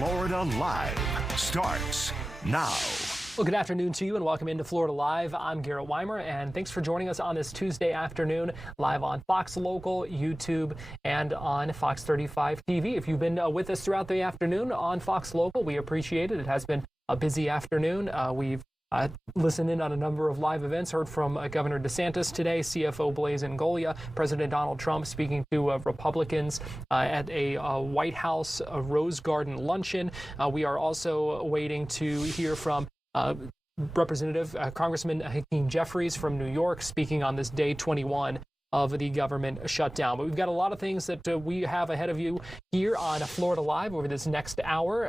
Florida Live starts now. Well, good afternoon to you and welcome into Florida Live. I'm Garrett Wymer, and thanks for joining us on this Tuesday afternoon, live on Fox Local, YouTube, and on Fox 35 TV. If you've been with us throughout the afternoon on Fox Local, we appreciate it. It has been a busy afternoon. We've listened in on a number of live events, heard from Governor DeSantis today, CFO Blaise Ngolia, President Donald Trump speaking to Republicans at a White House Rose Garden luncheon. We are also waiting to hear from Representative Congressman Hakeem Jeffries from New York speaking on this day 21 of the government shutdown. But we've got a lot of things that we have ahead of you here on Florida Live over this next hour.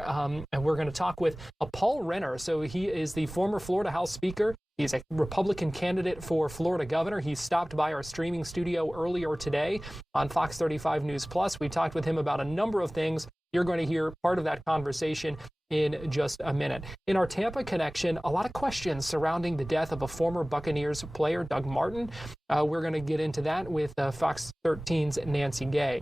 And we're going to talk with Paul Renner. So he is the former Florida House Speaker. He's a Republican candidate for Florida governor. He stopped by our streaming studio earlier today on Fox 35 News Plus. We talked with him about a number of things. You're going to hear part of that conversation in just a minute. In our Tampa connection, a lot of questions surrounding the death of a former Buccaneers player, Doug Martin. We're going to get into that with Fox 13's Nancy Gay.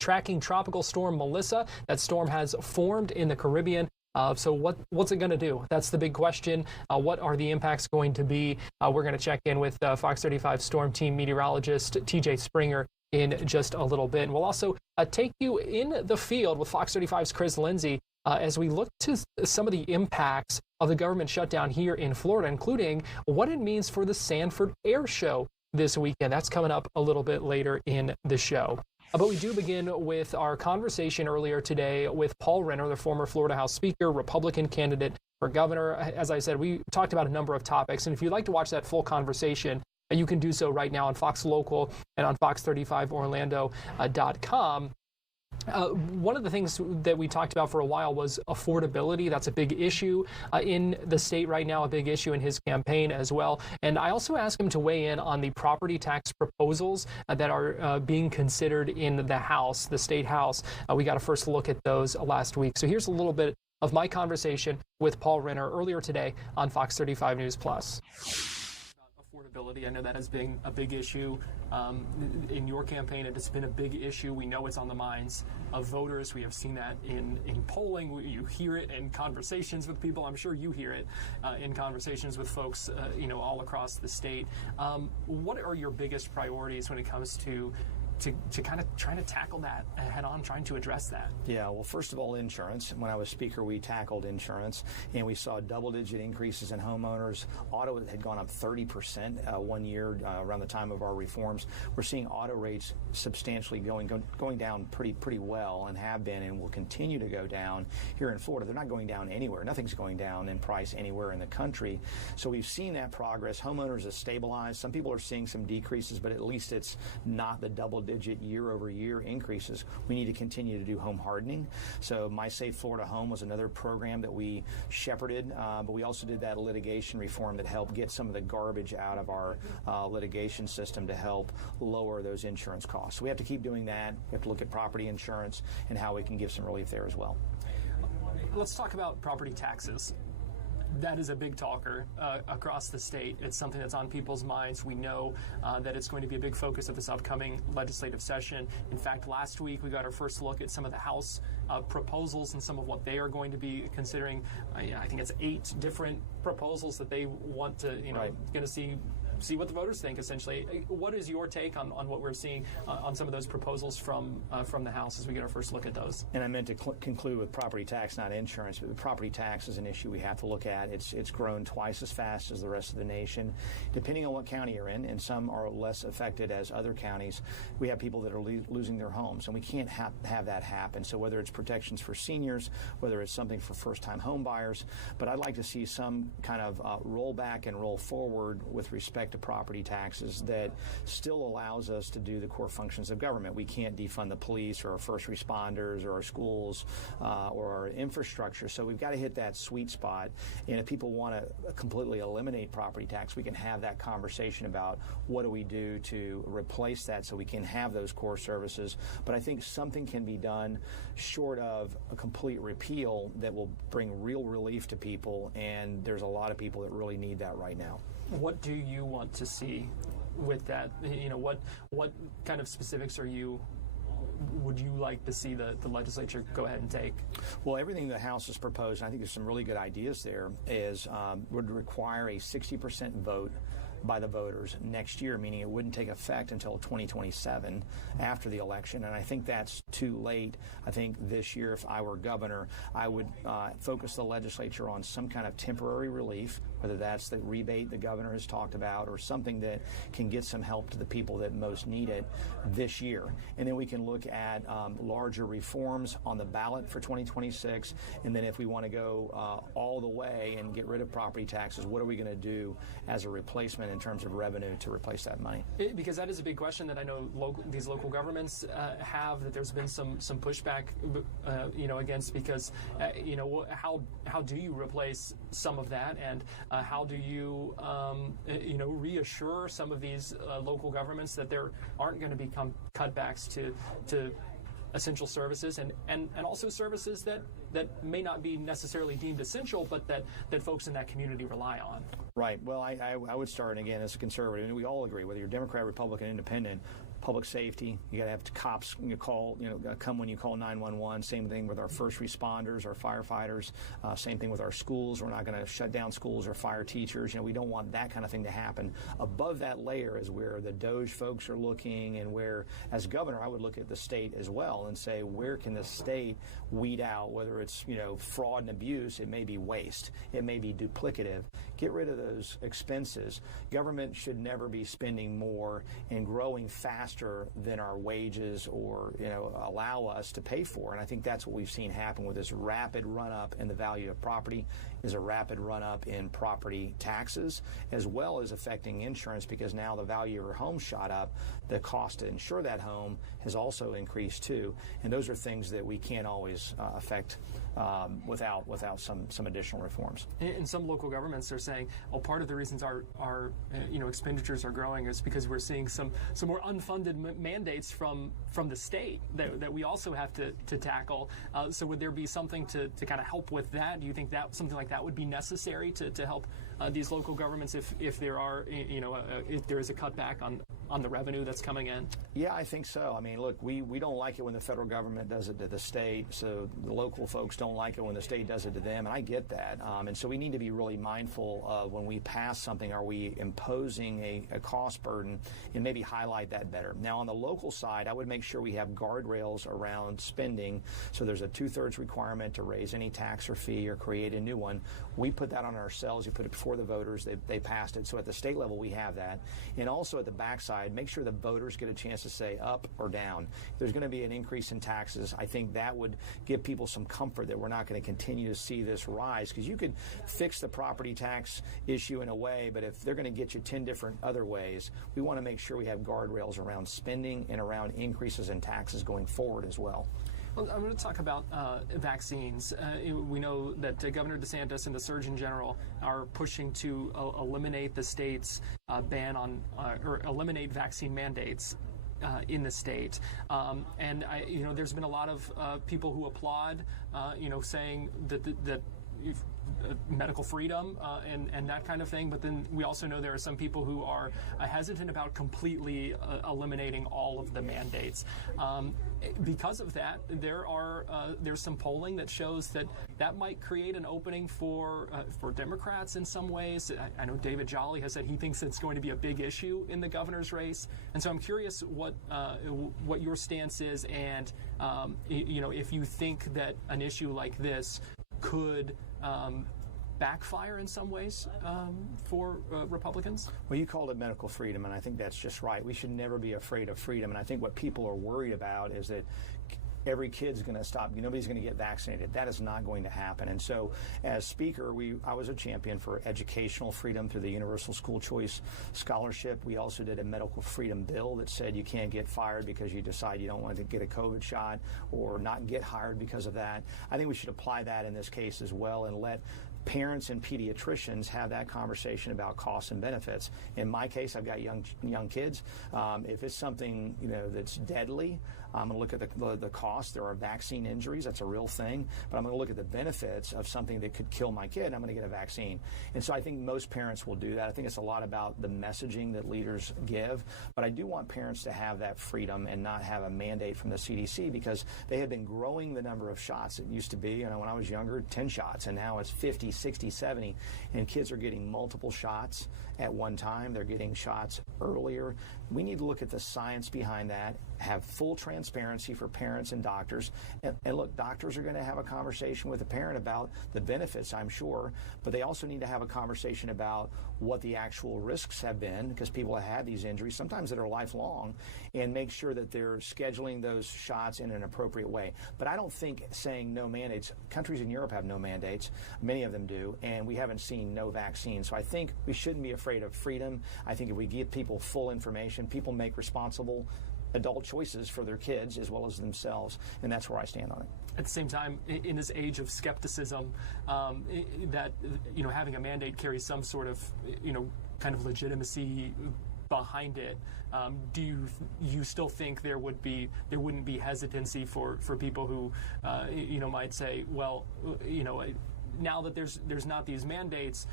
Tracking Tropical Storm Melissa. That storm has formed in the Caribbean. So what's it going to do? That's the big question. What are the impacts going to be? We're going to check in with Fox 35 Storm Team meteorologist TJ Springer in just a little bit. And we'll also take you in the field with Fox 35's Chris Lindsay as we look to some of the impacts of the government shutdown here in Florida, including what it means for the Sanford Air Show this weekend. That's coming up a little bit later in the show. But we do begin with our conversation earlier today with Paul Renner, the former Florida House Speaker, Republican candidate for governor. As I said, we talked about a number of topics, and if you'd like to watch that full conversation, you can do so right now on Fox Local and on fox35orlando.com. One of the things that we talked about for a while was affordability. That's a big issue in the state right now, a big issue in his campaign as well. And I also asked him to weigh in on the property tax proposals that are being considered in the House, the State House. We got a first look at those last week. So here's a little bit of my conversation with Paul Renner earlier today on Fox 35 News Plus. Affordability, I know that has been a big issue in your campaign. It's been a big issue. We know it's on the minds of voters. We have seen that in polling. You hear it in conversations with people. I'm sure you hear it in conversations with folks, all across the state. What are your biggest priorities when it comes to kind of trying to tackle that head on, trying to address that? Yeah, well, first of all, insurance. When I was Speaker, we tackled insurance, and we saw double-digit increases in homeowners. Auto had gone up 30% 1 year around the time of our reforms. We're seeing auto rates substantially going down pretty well, and have been and will continue to go down here in Florida. They're not going down anywhere. Nothing's going down in price anywhere in the country. So we've seen that progress. Homeowners have stabilized. Some people are seeing some decreases, but at least it's not the double-digit year-over-year increases. We need to continue to do home hardening. So My Safe Florida Home was another program that we shepherded, but we also did that litigation reform that helped get some of the garbage out of our litigation system to help lower those insurance costs. So we have to keep doing that. We have to look at property insurance and how we can give some relief there as well. Let's talk about property taxes. That is a big talker across the state. It's something that's on people's minds. We know that it's going to be a big focus of this upcoming legislative session. In fact, last week we got our first look at some of the House proposals and some of what they are going to be considering. I think it's 8 different proposals that they want to, Right. going to see what the voters think, essentially. What is your take on what we're seeing on some of those proposals from the House as we get our first look at those? And I meant to conclude with property tax, not insurance, but the property tax is an issue we have to look at. It's grown twice as fast as the rest of the nation. Depending on what county you're in, and some are less affected as other counties, we have people that are losing their homes, and we can't have that happen. So whether it's protections for seniors, whether it's something for first-time home buyers, but I'd like to see some kind of roll back and roll forward with respect to property taxes that still allows us to do the core functions of government. We can't defund the police or our first responders or our schools or our infrastructure. So we've got to hit that sweet spot. And if people want to completely eliminate property tax, we can have that conversation about what do we do to replace that so we can have those core services. But I think something can be done short of a complete repeal that will bring real relief to people. And there's a lot of people that really need that right now. What do you want to see with that? What kind of specifics are you would you like to see the legislature go ahead and take? Well, everything the House has proposed, and I think there's some really good ideas there, is would require a 60% vote by the voters next year, meaning it wouldn't take effect until 2027 after the election. And I think that's too late. I think this year, if I were governor, I would focus the legislature on some kind of temporary relief, whether that's the rebate the governor has talked about or something that can get some help to the people that most need it this year. And then we can look at larger reforms on the ballot for 2026. And then if we want to go all the way and get rid of property taxes, what are we going to do as a replacement in terms of revenue to replace that money? Because that is a big question that I know these local governments have, that there's been some pushback, against, because, how do you replace some of that, and how do you, reassure some of these local governments that there aren't going to become cutbacks to essential services and also services that may not be necessarily deemed essential, but that folks in that community rely on? Right. Well, I would start, and again, as a conservative, and we all agree, whether you're Democrat, Republican, Independent, public safety, you got to have cops come when you call 911. Same thing with our first responders, our firefighters. Same thing with our schools. We're not going to shut down schools or fire teachers. We don't want that kind of thing to happen. Above that layer is where the DOJ folks are looking, and where, as governor, I would look at the state as well and say, where can the state weed out, whether it's fraud and abuse, it may be waste, it may be duplicative. Get rid of those expenses. Government should never be spending more and growing faster than our wages or allow us to pay for. And I think that's what we've seen happen with this rapid run-up in the value of property, is a rapid run-up in property taxes, as well as affecting insurance, because now the value of your home shot up. The cost to insure that home has also increased too. And those are things that we can't always affect without some additional reforms. And some local governments are saying, part of the reasons our expenditures are growing is because we're seeing some more unfunded mandates from the state that we also have to tackle. So would there be something to kind of help with that? Do you think that something like that would be necessary to help these local governments if there are if there is a cutback on the revenue that's coming in? Yeah, I think so. I mean, look, we don't like it when the federal government does it to the state, so the local folks don't like it when the state does it to them, and I get that. And so we need to be really mindful of when we pass something, are we imposing a cost burden, and maybe highlight that better. Now, on the local side, I would make sure we have guardrails around spending, so there's a 2/3 requirement to raise any tax or fee or create a new one. We put that on ourselves. You put it before the voters. They passed it. So at the state level, we have that. And also at the backside, make sure the voters get a chance to say up or down. If there's going to be an increase in taxes, I think that would give people some comfort that we're not going to continue to see this rise, because you could fix the property tax issue in a way, but if they're going to get you 10 different other ways, we want to make sure we have guardrails around spending and around increases in taxes going forward as well. Well, I'm going to talk about vaccines. We know that Governor DeSantis and the Surgeon General are pushing to eliminate the state's ban on or eliminate vaccine mandates in the state. And there's been a lot of people who applaud, saying that medical freedom and that kind of thing. But then we also know there are some people who are hesitant about completely eliminating all of the mandates. Because of that, there's some polling that shows that might create an opening for Democrats in some ways. I know David Jolly has said he thinks it's going to be a big issue in the governor's race, and so I'm curious what your stance is, and if you think that an issue like this could backfire in some ways for Republicans? Well, you called it medical freedom, and I think that's just right. We should never be afraid of freedom, and I think what people are worried about is that every kid's going to stop. Nobody's going to get vaccinated. That is not going to happen. And so as Speaker, I was a champion for educational freedom through the Universal School Choice Scholarship. We also did a medical freedom bill that said you can't get fired because you decide you don't want to get a COVID shot or not get hired because of that. I think we should apply that in this case as well and let parents and pediatricians have that conversation about costs and benefits. In my case, I've got young kids. If it's something that's deadly, I'm going to look at the cost. There are vaccine injuries. That's a real thing. But I'm going to look at the benefits of something that could kill my kid. I'm going to get a vaccine. And so I think most parents will do that. I think it's a lot about the messaging that leaders give. But I do want parents to have that freedom and not have a mandate from the CDC, because they have been growing the number of shots. It used to be, when I was younger, 10 shots. And now it's 50, 60, 70. And kids are getting multiple shots at one time. They're getting shots earlier. We need to look at the science behind that, have full transparency for parents and doctors. And look, doctors are going to have a conversation with the parent about the benefits, I'm sure, but they also need to have a conversation about what the actual risks have been, because people have had these injuries, sometimes that are lifelong, and make sure that they're scheduling those shots in an appropriate way. But I don't think saying no mandates, countries in Europe have no mandates, many of them do, and we haven't seen no vaccines. So I think we shouldn't be afraid of freedom. I think if we give people full information, people make responsible adult choices for their kids as well as themselves, and that's where I stand on it. At the same time, in this age of skepticism, that having a mandate carries some sort of kind of legitimacy behind it. Do you still think there wouldn't be hesitancy for people who might say, well, now that there's not these mandates,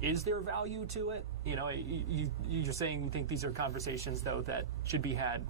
is there value to it? You're saying you think these are conversations, though, that should be had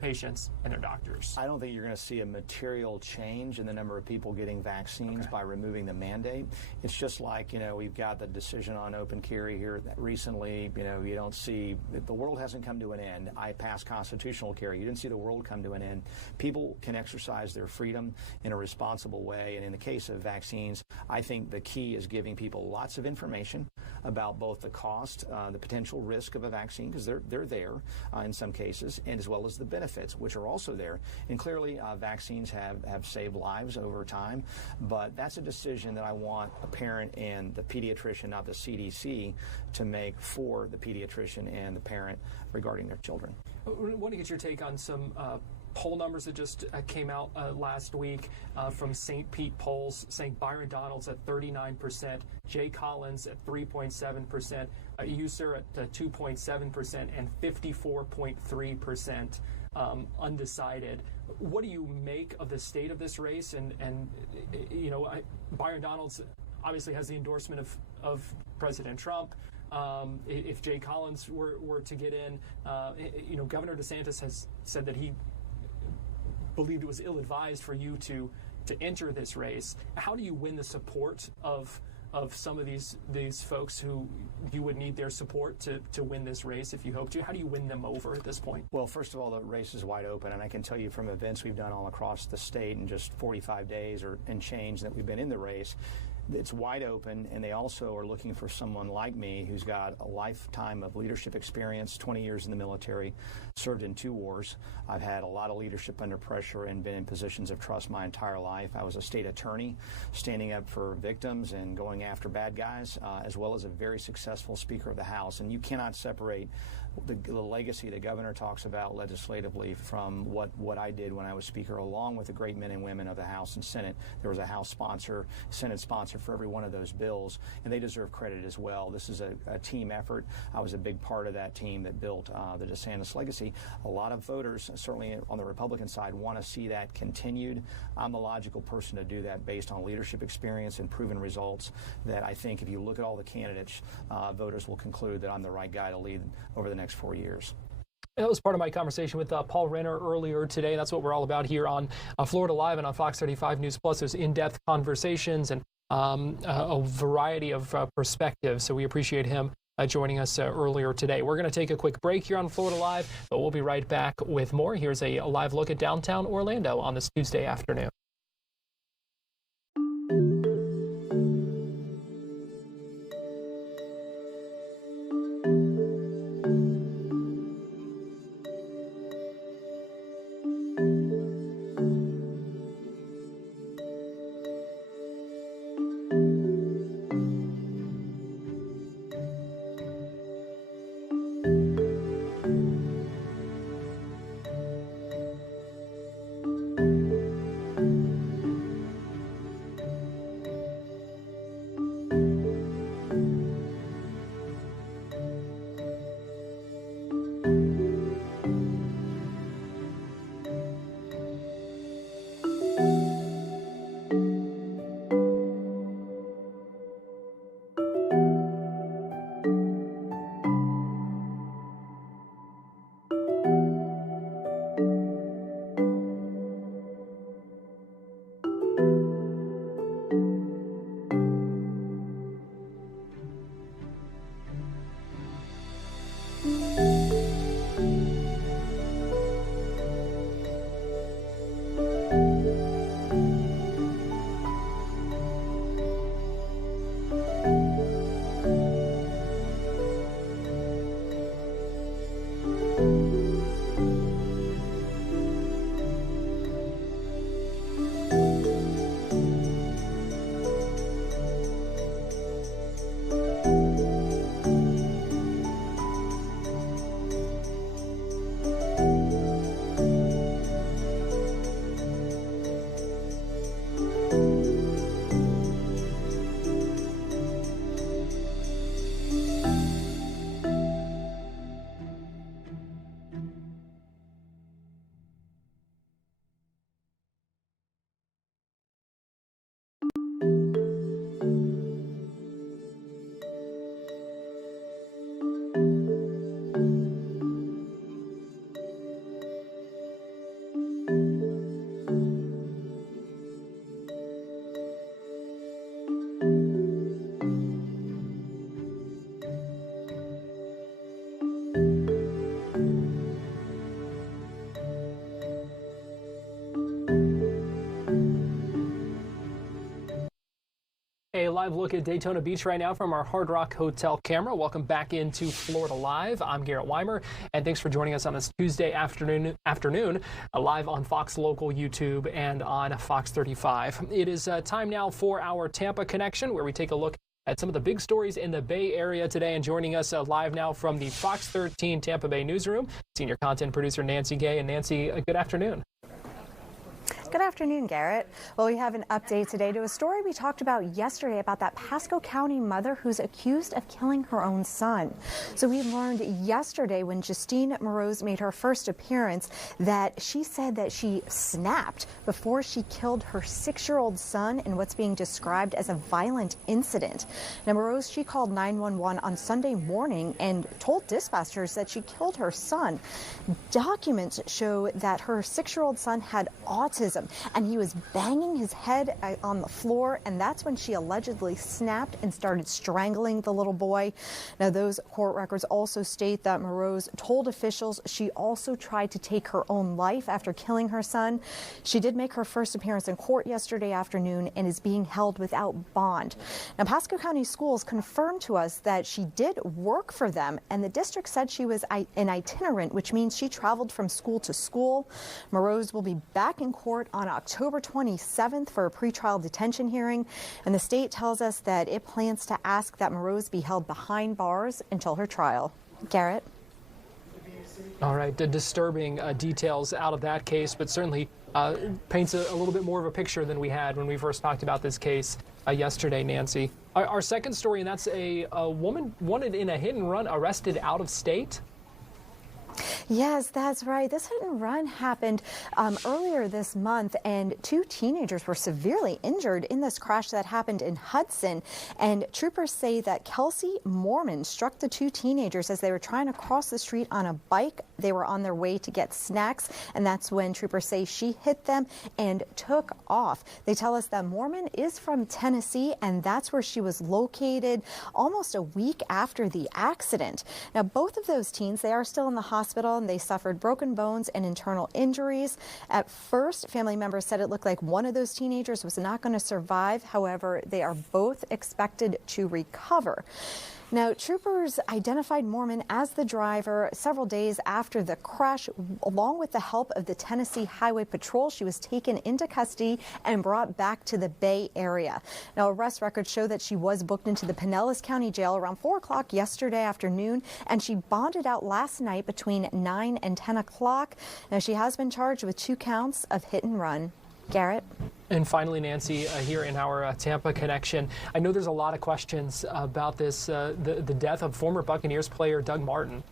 patients and their doctors. I don't think you're going to see a material change in the number of people getting vaccines by removing the mandate. It's just like, we've got the decision on open carry here recently. You don't see, the world hasn't come to an end. I passed constitutional carry. You didn't see the world come to an end. People can exercise their freedom in a responsible way. And in the case of vaccines, I think the key is giving people lots of information about both the cost, the potential risk of a vaccine, because they're there in some cases, and as well as the benefits, which are also there. And clearly, vaccines have saved lives over time, but that's a decision that I want a parent and the pediatrician, not the CDC, to make for the pediatrician and the parent regarding their children. I want to get your take on some poll numbers that just came out last week from St. Pete polls, saying Byron Donalds at 39%, Jay Collins at 3.7%, you, sir, at 2.7%, and 54.3% undecided. What do you make of the state of this race? And Byron Donalds obviously has the endorsement of President Trump. If Jay Collins were to get in, Governor DeSantis has said that he believed it was ill-advised for you to enter this race. How do you win the support of some of these folks who you would need their support to win this race if you hope to? How do you win them over at this point? Well, first of all, the race is wide open, and I can tell you from events we've done all across the state in just 45 days and change that we've been in the race, it's wide open, and they also are looking for someone like me who's got a lifetime of leadership experience, 20 years in the military, served in 2 wars. I've had a lot of leadership under pressure and been in positions of trust my entire life. I was a state attorney, standing up for victims and going after bad guys, as well as a very successful Speaker of the House. And you cannot separate the legacy the governor talks about legislatively from what I did when I was Speaker, along with the great men and women of the House and Senate. There was a House sponsor, Senate sponsor for every one of those bills, and they deserve credit as well. This is a team effort. I was a big part of that team that built the DeSantis legacy. A lot of voters, certainly on the Republican side, want to see that continued. I'm the logical person to do that based on leadership experience and proven results that I think if you look at all the candidates, voters will conclude that I'm the right guy to lead over the next 4 years. That was part of my conversation with Paul Renner earlier today. That's what we're all about here on Florida Live and on Fox 35 News Plus. There's in-depth conversations and a variety of perspectives. So we appreciate him joining us earlier today. We're going to take a quick break here on Florida Live, but we'll be right back with more. Here's a live look at downtown Orlando on this Tuesday afternoon. live look at Daytona Beach right now from our Hard Rock Hotel camera. Welcome back into Florida Live. I'm Garrett Wymer, and thanks for joining us on this Tuesday afternoon live on Fox Local, YouTube, and on Fox 35. It is time now for our Tampa Connection, where we take a look at some of the big stories in the Bay Area today. And joining us live now from the Fox 13 Tampa Bay newsroom, senior content producer Nancy Gay. And Nancy, good afternoon. Good afternoon, Garrett. Well, we have an update today to a story we talked about yesterday about that Pasco County mother who's accused of killing her own son. So we learned yesterday when Justine Morose made her first appearance that she said that she snapped before she killed her 6-year-old son in what's being described as a violent incident. Now, Morose, she called 911 on Sunday morning and told dispatchers that she killed her son. Documents show that her 6-year-old son had autism, and he was banging his head on the floor, and that's when she allegedly snapped and started strangling the little boy. Now, those court records also state that Morose told officials she also tried to take her own life after killing her son. She did make her first appearance in court yesterday afternoon and is being held without bond. Now, Pasco County Schools confirmed to us that she did work for them, and the district said she was an itinerant, which means she traveled from school to school. Morose will be back in court on October 27th for a pretrial detention hearing, and the state tells us that it plans to ask that Morose be held behind bars until her trial. Garrett? All right, the disturbing details out of that case, but certainly paints a little bit more of a picture than we had when we first talked about this case yesterday, Nancy. Our second story, and that's a woman wanted in a hit and run arrested out of state. Yes, that's right. This hit and run happened earlier this month, and 2 teenagers were severely injured in this crash that happened in Hudson. And troopers say that Kelsey Mormon struck the 2 teenagers as they were trying to cross the street on a bike. They were on their way to get snacks, and that's when troopers say she hit them and took off. They tell us that Mormon is from Tennessee, and that's where she was located almost a week after the accident. Now, both of those teens, they are still in the hospital, and they suffered broken bones and internal injuries. At first, family members said it looked like one of those teenagers was not going to survive. However, they are both expected to recover. Now, troopers identified Mormon as the driver several days after the crash. Along with the help of the Tennessee Highway Patrol, she was taken into custody and brought back to the Bay Area. Now, arrest records show that she was booked into the Pinellas County Jail around 4 o'clock yesterday afternoon, and she bonded out last night between 9 and 10 o'clock. Now, she has been charged with 2 counts of hit and run. Garrett? And finally, Nancy, here in our Tampa Connection, I know there's a lot of questions about this, the death of former Buccaneers player Doug Martin.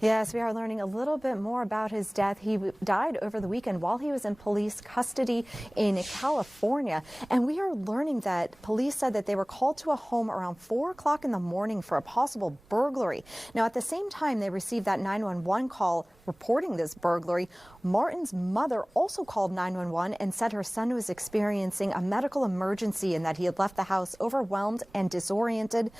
Yes, we are learning a little bit more about his death. He died over the weekend while he was in police custody in California. And we are learning that police said that they were called to a home around 4 o'clock in the morning for a possible burglary. Now, at the same time they received that 911 call reporting this burglary, Martin's mother also called 911 and said her son was experiencing a medical emergency and that he had left the house overwhelmed and disoriented.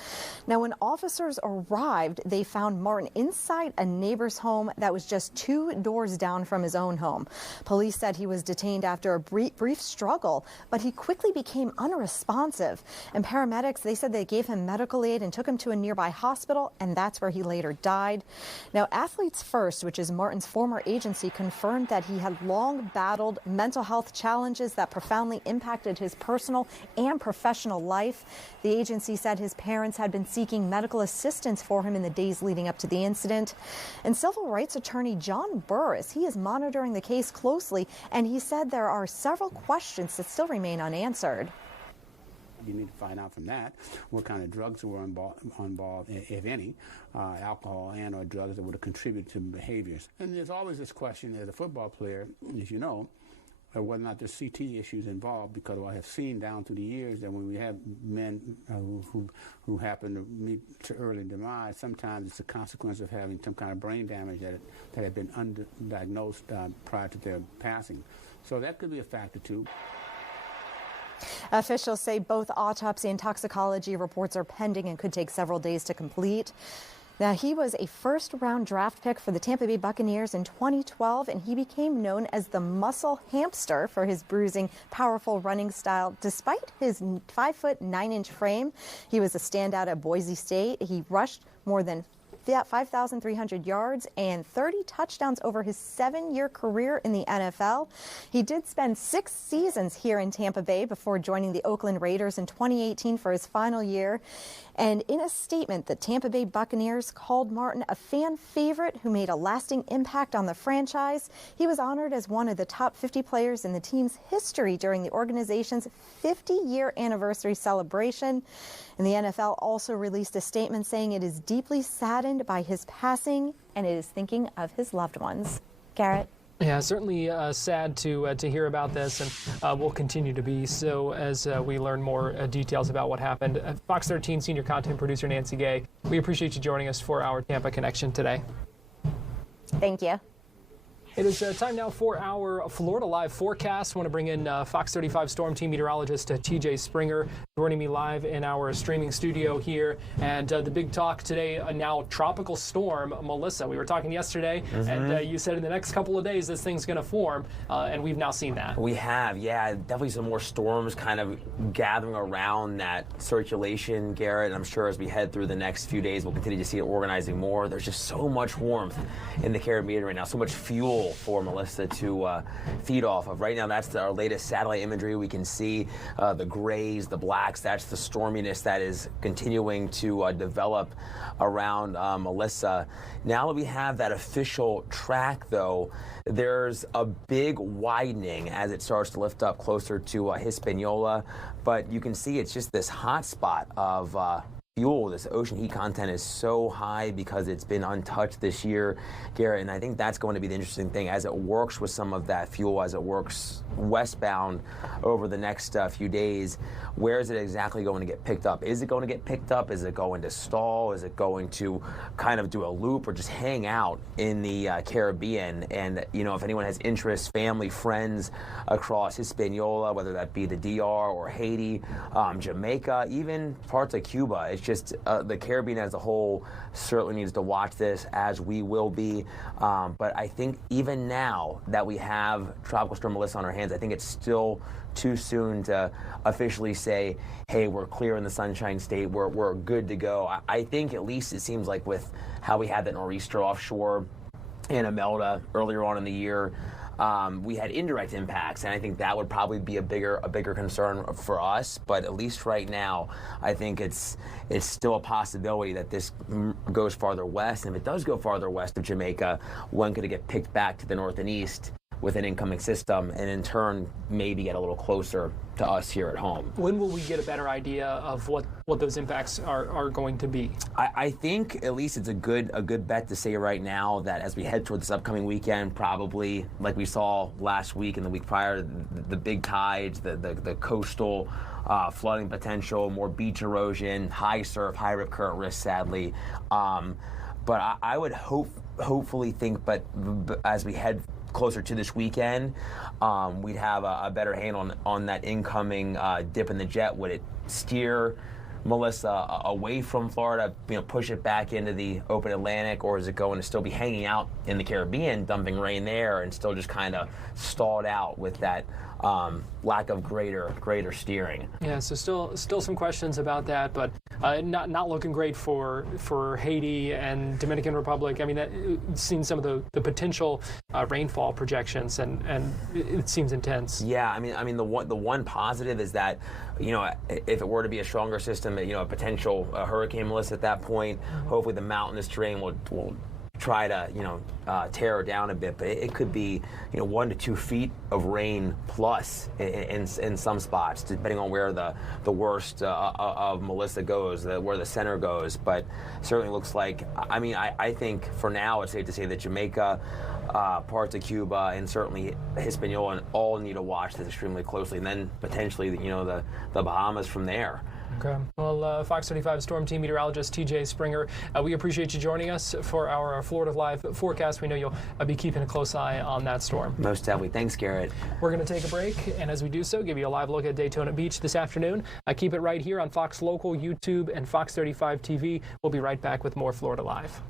Now, when officers arrived, they found Martin inside a neighbor's home that was just 2 doors down from his own home. Police said he was detained after a brief struggle, but he quickly became unresponsive. And paramedics, they said they gave him medical aid and took him to a nearby hospital, and that's where he later died. Now, Athletes First, which is Martin's former agency, confirmed that he had long battled mental health challenges that profoundly impacted his personal and professional life. The agency said his parents had been seeking medical assistance for him in the days leading up to the incident. And civil rights attorney John Burris, he is monitoring the case closely, and he said there are several questions that still remain unanswered. You need to find out from that what kind of drugs were involved, if any, alcohol and or drugs that would have contributed to behaviors. And there's always this question as a football player, as you know, whether or not there's CT issues involved, because I have seen down through the years that when we have men who happen to meet to early demise, sometimes it's a consequence of having some kind of brain damage that had been undiagnosed prior to their passing. So that could be a factor too. Officials say both autopsy and toxicology reports are pending and could take several days to complete. Now, he was a first-round draft pick for the Tampa Bay Buccaneers in 2012, and he became known as the muscle hamster for his bruising, powerful running style. Despite his 5'9" frame, he was a standout at Boise State. He rushed more than 5,300 yards and 30 touchdowns over his 7-year career in the NFL. He did spend 6 seasons here in Tampa Bay before joining the Oakland Raiders in 2018 for his final year. And in a statement, the Tampa Bay Buccaneers called Martin a fan favorite who made a lasting impact on the franchise. He was honored as one of the top 50 players in the team's history during the organization's 50-year anniversary celebration. And the NFL also released a statement saying it is deeply saddened by his passing and it is thinking of his loved ones. Garrett? Yeah, certainly sad to hear about this, and will continue to be so as we learn more details about what happened. Fox 13 senior content producer Nancy Gay, we appreciate you joining us for our Tampa Connection today. Thank you. It is time now for our Florida Live forecast. I want to bring in Fox 35 Storm Team meteorologist TJ Springer joining me live in our streaming studio here. And the big talk today, now tropical storm Melissa. We were talking yesterday, and you said in the next couple of days this thing's going to form, and we've now seen that. We have, yeah, definitely some more storms kind of gathering around that circulation, Garrett. And I'm sure as we head through the next few days, we'll continue to see it organizing more. There's just so much warmth in the Caribbean right now, so much fuel for Melissa to feed off of. Right now, that's our latest satellite imagery. We can see the grays, the blacks. That's the storminess that is continuing to develop around Melissa. Now that we have that official track, though, there's a big widening as it starts to lift up closer to Hispaniola. But you can see it's just this hot spot of fuel. This ocean heat content is so high because it's been untouched this year, Garrett, and I think that's going to be the interesting thing as it works with some of that fuel, as it works westbound over the next few days. Where is it exactly going to get picked up? Is it going to get picked up? Is it going to stall? Is it going to kind of do a loop or just hang out in the Caribbean? And, you know, if anyone has interest, family, friends across Hispaniola, whether that be the DR or Haiti, Jamaica, even parts of Cuba, it's just the Caribbean as a whole certainly needs to watch this, as we will be. But I think even now that we have Tropical Storm Melissa on our hands, I think it's still too soon to officially say, hey, we're clear in the Sunshine State, we're good to go. I think at least it seems like with how we had that nor'easter offshore and Imelda earlier on in the year, we had indirect impacts, and I think that would probably be a bigger concern for us. But at least right now, I think it's still a possibility that this goes farther west. And if it does go farther west of Jamaica, when could it get picked back to the north and east with an incoming system, and in turn maybe get a little closer to us here at home? When will we get a better idea of what those impacts are going to be? I think at least it's a good bet to say right now that as we head toward this upcoming weekend, probably like we saw last week and the week prior, the big tides, the coastal flooding potential, more beach erosion, high surf, high rip current risk, sadly. But I would hopefully think, but as we head closer to this weekend, we'd have a better handle on that incoming dip in the jet. Would it steer Melissa away from Florida, push it back into the open Atlantic, or is it going to still be hanging out in the Caribbean, dumping rain there, and still just kind of stalled out with that lack of greater steering? Yeah, so still some questions about that, but not looking great for Haiti and Dominican Republic. I mean, seen some of the potential rainfall projections, and it seems intense. Yeah, I mean the one positive is that, if it were to be a stronger system, a potential Hurricane Melissa at that point, hopefully the mountainous terrain will try to tear her down a bit, but it could be 1 to 2 feet of rain plus in some spots, depending on where the worst of Melissa goes, where the center goes. But certainly looks like, I think for now it's safe to say that Jamaica, parts of Cuba, and certainly Hispaniola all need to watch this extremely closely, and then potentially the Bahamas from there. Okay. Well, Fox 35 Storm Team Meteorologist TJ Springer, we appreciate you joining us for our Florida Live forecast. We know you'll be keeping a close eye on that storm. Most definitely. Thanks, Garrett. We're going to take a break, and as we do so, give you a live look at Daytona Beach this afternoon. Keep it right here on Fox Local, YouTube, and Fox 35 TV. We'll be right back with more Florida Live.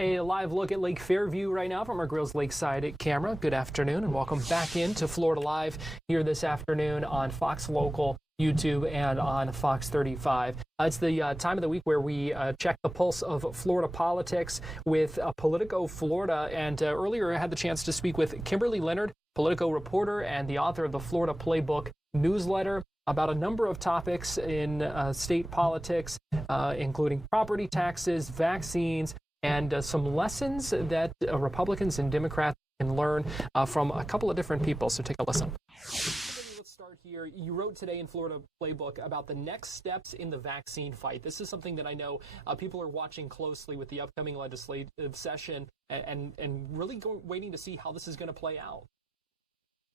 A live look at Lake Fairview right now from our Grills Lakeside camera. Good afternoon and welcome back into Florida Live here this afternoon on Fox Local, YouTube, and on Fox 35. It's the time of the week where we check the pulse of Florida politics with Politico Florida. And earlier I had the chance to speak with Kimberly Leonard, Politico reporter and the author of the Florida Playbook newsletter, about a number of topics in state politics, including property taxes, vaccines, and some lessons that Republicans and Democrats can learn from a couple of different people. So take a listen. Let's start here. You wrote today in Florida Playbook about the next steps in the vaccine fight. This is something that I know people are watching closely with the upcoming legislative session and really waiting to see how this is going to play out.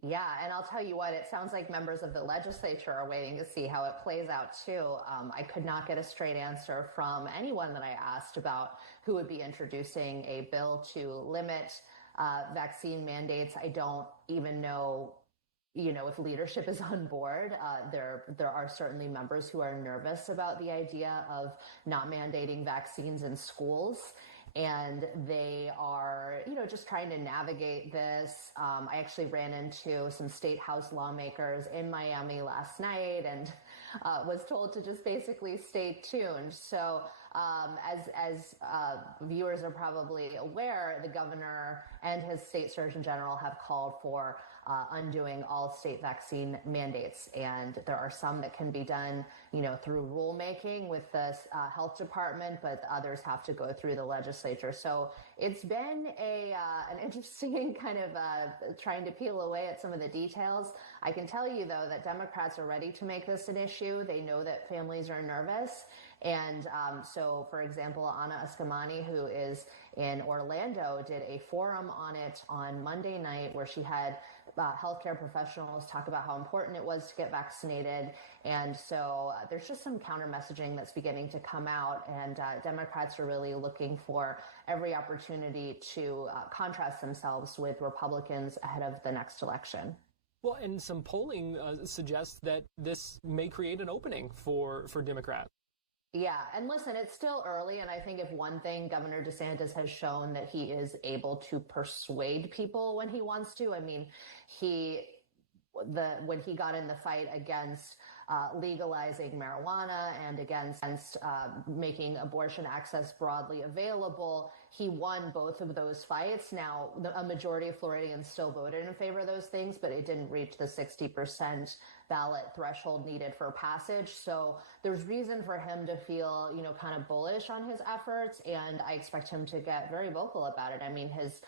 Yeah, and I'll tell you what, it sounds like members of the legislature are waiting to see how it plays out, too. I could not get a straight answer from anyone that I asked about who would be introducing a bill to limit vaccine mandates. I don't even know, if leadership is on board. There are certainly members who are nervous about the idea of not mandating vaccines in schools. And they are, just trying to navigate this. I actually ran into some state house lawmakers in Miami last night and was told to just basically stay tuned. So as viewers are probably aware, the governor and his state surgeon general have called for undoing all state vaccine mandates. And there are some that can be done, through rulemaking with the health department, but others have to go through the legislature. So it's been an interesting kind of trying to peel away at some of the details. I can tell you, though, that Democrats are ready to make this an issue. They know that families are nervous. And so, for example, Anna Eskamani, who is in Orlando, did a forum on it on Monday night where she had healthcare professionals talk about how important it was to get vaccinated. And so there's just some counter messaging that's beginning to come out, and Democrats are really looking for every opportunity to contrast themselves with Republicans ahead of the next election. Well, and some polling suggests that this may create an opening for Democrats. Yeah, and listen, it's still early, and I think if one thing Governor DeSantis has shown that he is able to persuade people when he wants to. I mean, when he got in the fight against legalizing marijuana and against making abortion access broadly available, he won both of those fights. Now, a majority of Floridians still voted in favor of those things, but it didn't reach the 60% ballot threshold needed for passage. So there's reason for him to feel, kind of bullish on his efforts, and I expect him to get very vocal about it. I mean, his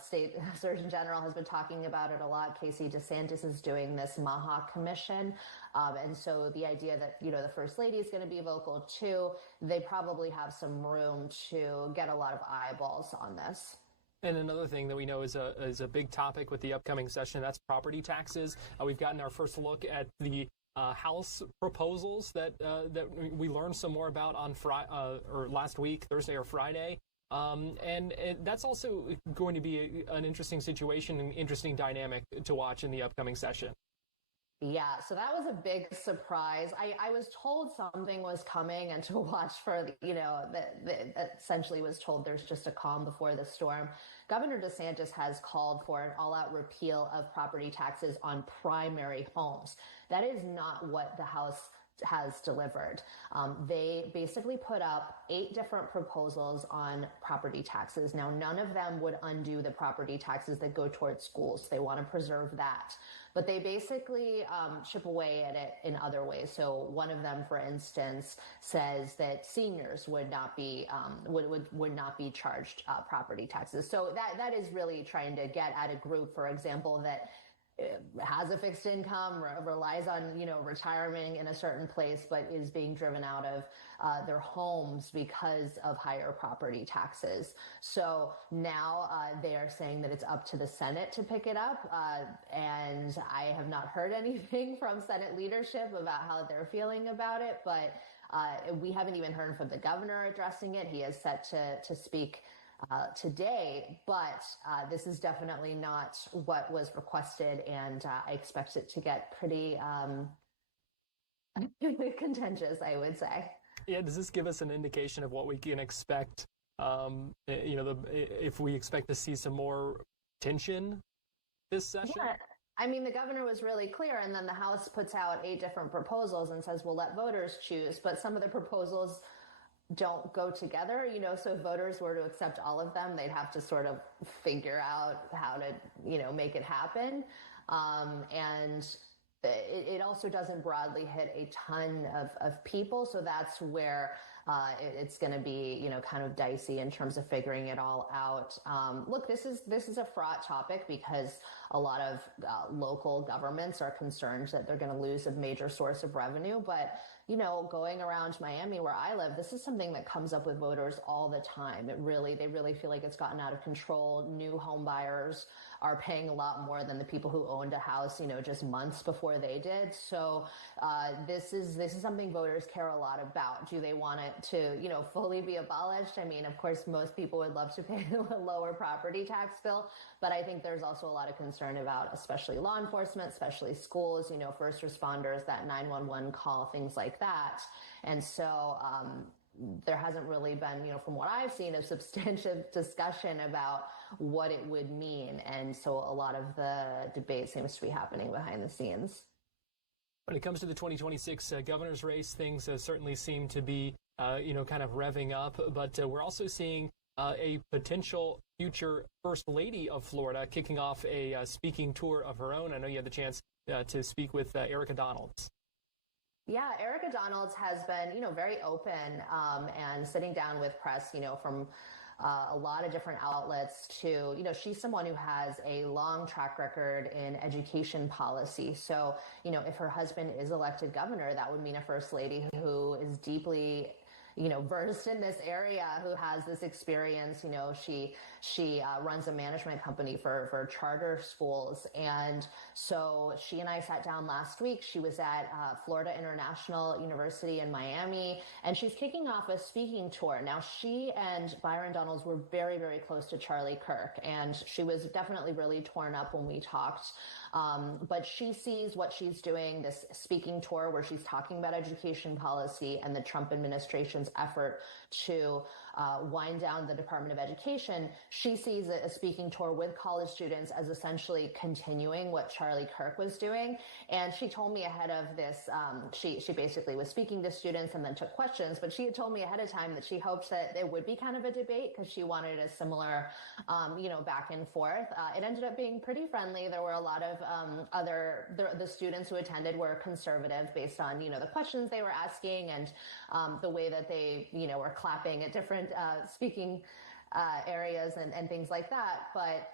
state surgeon general has been talking about it a lot. Casey DeSantis is doing this MAHA commission. And so the idea that, the First Lady is going to be vocal too, they probably have some room to get a lot of eyeballs on this. And another thing that we know is a big topic with the upcoming session, that's property taxes. We've gotten our first look at the House proposals that we learned some more about on last week, Thursday or Friday. And that's also going to be an interesting situation, an interesting dynamic to watch in the upcoming session. Yeah, so that was a big surprise. I was told something was coming, and to watch for, essentially was told there's just a calm before the storm. Governor DeSantis has called for an all-out repeal of property taxes on primary homes. That is not what the House has delivered. They basically put up 8 different proposals on property taxes. Now, none of them would undo the property taxes that go towards schools. They want to preserve that. But they basically chip away at it in other ways. So one of them, for instance, says that seniors would not be would not be charged property taxes. So that is really trying to get at a group, for example, that has a fixed income, relies on, retirement in a certain place, but is being driven out of their homes because of higher property taxes. So now they are saying that it's up to the Senate to pick it up. And I have not heard anything from Senate leadership about how they're feeling about it, but we haven't even heard from the governor addressing it. He is set to speak today, but this is definitely not what was requested, and I expect it to get pretty contentious, I would say. Yeah, does this give us an indication of what we can expect? If we expect to see some more tension this session? Yeah. I mean, the governor was really clear, and then the House puts out 8 different proposals and says, we'll let voters choose, but some of the proposals don't go together, so if voters were to accept all of them, they'd have to sort of figure out how to, make it happen. And it also doesn't broadly hit a ton of people. So that's where it's going to be, kind of dicey in terms of figuring it all out. Look, this is a fraught topic because a lot of local governments are concerned that they're going to lose a major source of revenue. But going around Miami where I live, this is something that comes up with voters all the time. They really feel like it's gotten out of control. New home buyers are paying a lot more than the people who owned a house, just months before they did. So this is something voters care a lot about. Do they want it to, fully be abolished? I mean, of course, most people would love to pay a lower property tax bill, but I think there's also a lot of concern about, especially law enforcement, especially schools, first responders, that 911 call, things like that. And so there hasn't really been, from what I've seen, a substantive discussion about what it would mean. And so a lot of the debate seems to be happening behind the scenes. When it comes to the 2026 governor's race, things certainly seem to be, kind of revving up. But we're also seeing a potential future First Lady of Florida kicking off a speaking tour of her own. I know you had the chance to speak with Erika Donalds. Yeah, Erika Donalds has been, very open and sitting down with press, from a lot of different outlets to, she's someone who has a long track record in education policy. So, if her husband is elected governor, that would mean a First Lady who is deeply versed in this area, who has this experience. She runs a management company for charter schools. And so she and I sat down last week. She was at Florida International University in Miami, and she's kicking off a speaking tour. Now, she and Byron Donalds were very, very close to Charlie Kirk, and she was definitely really torn up when we talked. But she sees what she's doing, this speaking tour where she's talking about education policy and the Trump administration's effort to wind down the Department of Education. She sees a speaking tour with college students as essentially continuing what Charlie Kirk was doing. And she told me ahead of this, she basically was speaking to students and then took questions, but she had told me ahead of time that she hoped that it would be kind of a debate because she wanted a similar, back and forth. It ended up being pretty friendly. There were a lot of the students who attended were conservative based on, the questions they were asking and the way that they, were clapping at different speaking areas and things like that. But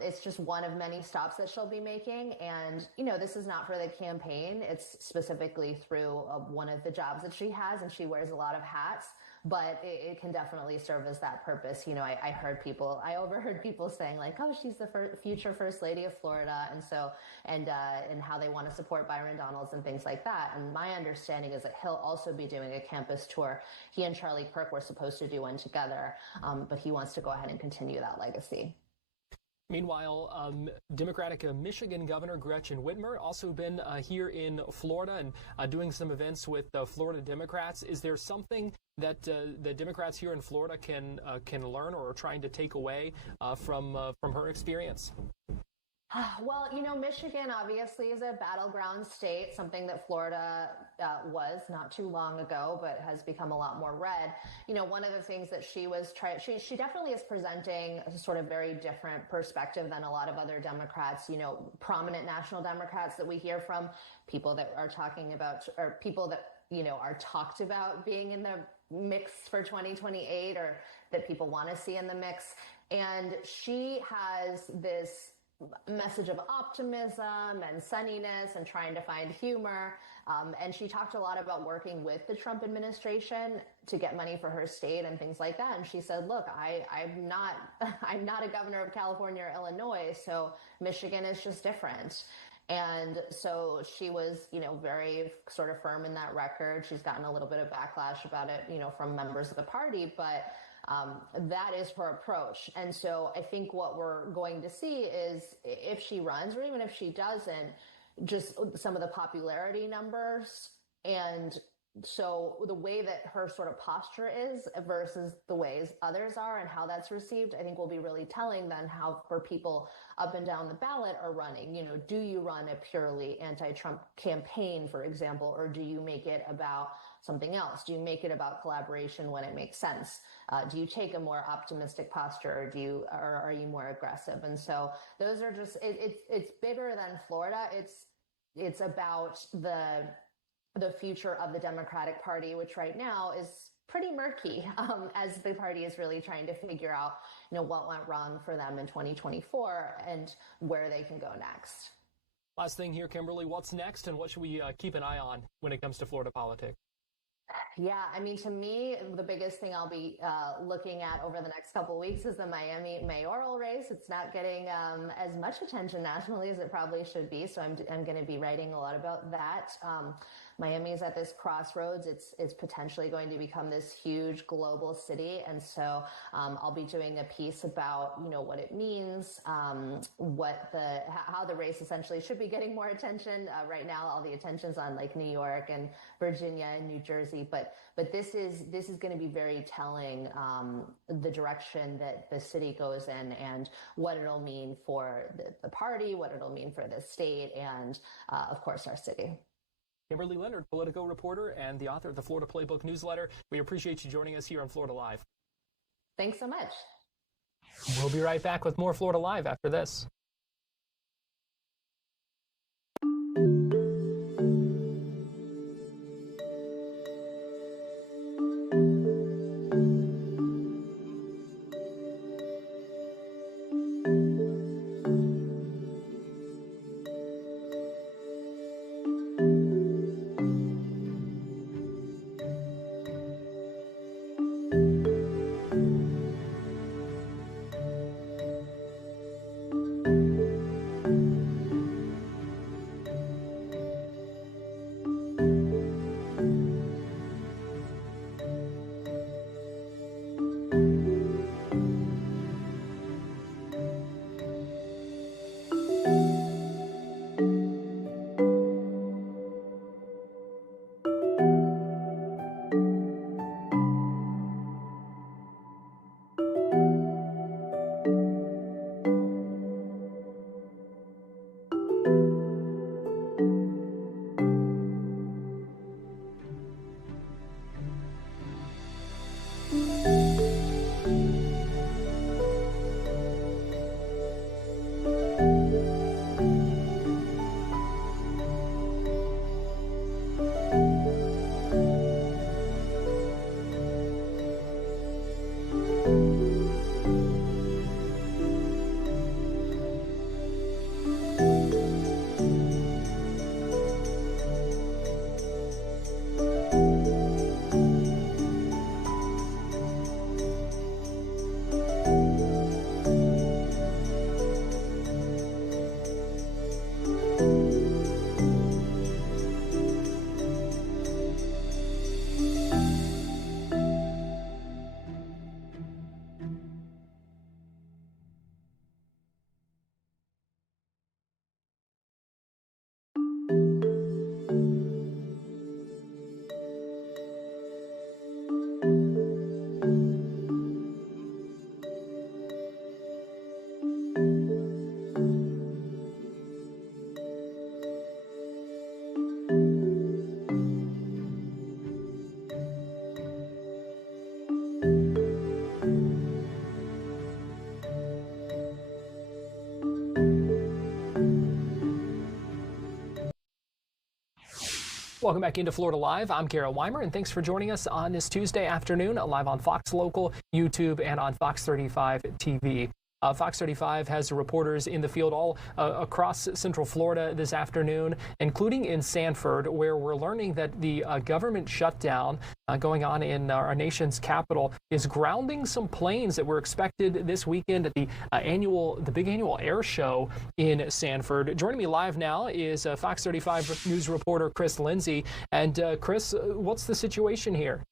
it's just one of many stops that she'll be making. And, this is not for the campaign. It's specifically through one of the jobs that she has, and she wears a lot of hats. But it can definitely serve as that purpose. I overheard people saying like, oh, she's the future First Lady of Florida. And how they want to support Byron Donalds and things like that. And my understanding is that he'll also be doing a campus tour. He and Charlie Kirk were supposed to do one together, but he wants to go ahead and continue that legacy. Meanwhile, Democratic Michigan Governor Gretchen Whitmer also been here in Florida and doing some events with Florida Democrats. Is there something that the Democrats here in Florida can learn or are trying to take away from her experience? Well, Michigan obviously is a battleground state, something that Florida was not too long ago, but has become a lot more red. One of the things that she was she definitely is presenting a sort of very different perspective than a lot of other Democrats, prominent national Democrats that we hear from, people that are talking about, or people that, are talked about being in the mix for 2028 or that people want to see in the mix. And she has this message of optimism and sunniness and trying to find humor. And she talked a lot about working with the Trump administration to get money for her state and things like that. And she said, look, I'm not a governor of California or Illinois, so Michigan is just different. And so she was, very sort of firm in that record. She's gotten a little bit of backlash about it, from members of the party, but that is her approach. And so I think what we're going to see is if she runs, or even if she doesn't, just some of the popularity numbers. And so the way that her sort of posture is versus the ways others are and how that's received, I think will be really telling then how for people up and down the ballot are running. Do you run a purely anti-Trump campaign, for example, or do you make it about something else? Do you make it about collaboration when it makes sense? Do you take a more optimistic posture, or are you more aggressive? And so those are just, it's bigger than Florida. It's about the future of the Democratic Party, which right now is pretty murky, as the party is really trying to figure out, what went wrong for them in 2024 and where they can go next. Last thing here, Kimberly, what's next and what should we keep an eye on when it comes to Florida politics? Yeah, to me, the biggest thing I'll be looking at over the next couple of weeks is the Miami mayoral race. It's not getting as much attention nationally as it probably should be, so I'm going to be writing a lot about that. Miami is at this crossroads. It's potentially going to become this huge global city. And so I'll be doing a piece about, what it means, how the race essentially should be getting more attention. Right now, all the attention's on like New York and Virginia and New Jersey. But this is going to be very telling, the direction that the city goes in and what it'll mean for the party, what it'll mean for the state, and of course, our city. Kimberly Leonard, Politico reporter and the author of the Florida Playbook newsletter. We appreciate you joining us here on Florida Live. Thanks so much. We'll be right back with more Florida Live after this. Welcome back into Florida Live. I'm Garrett Wymer, and thanks for joining us on this Tuesday afternoon, live on Fox Local, YouTube, and on Fox 35 TV. Fox 35 has reporters in the field all across Central Florida this afternoon, including in Sanford, where we're learning that the government shutdown going on in our nation's capital is grounding some planes that were expected this weekend at the big annual air show in Sanford. Joining me live now is Fox 35 news reporter Chris Lindsay. And Chris, what's the situation here?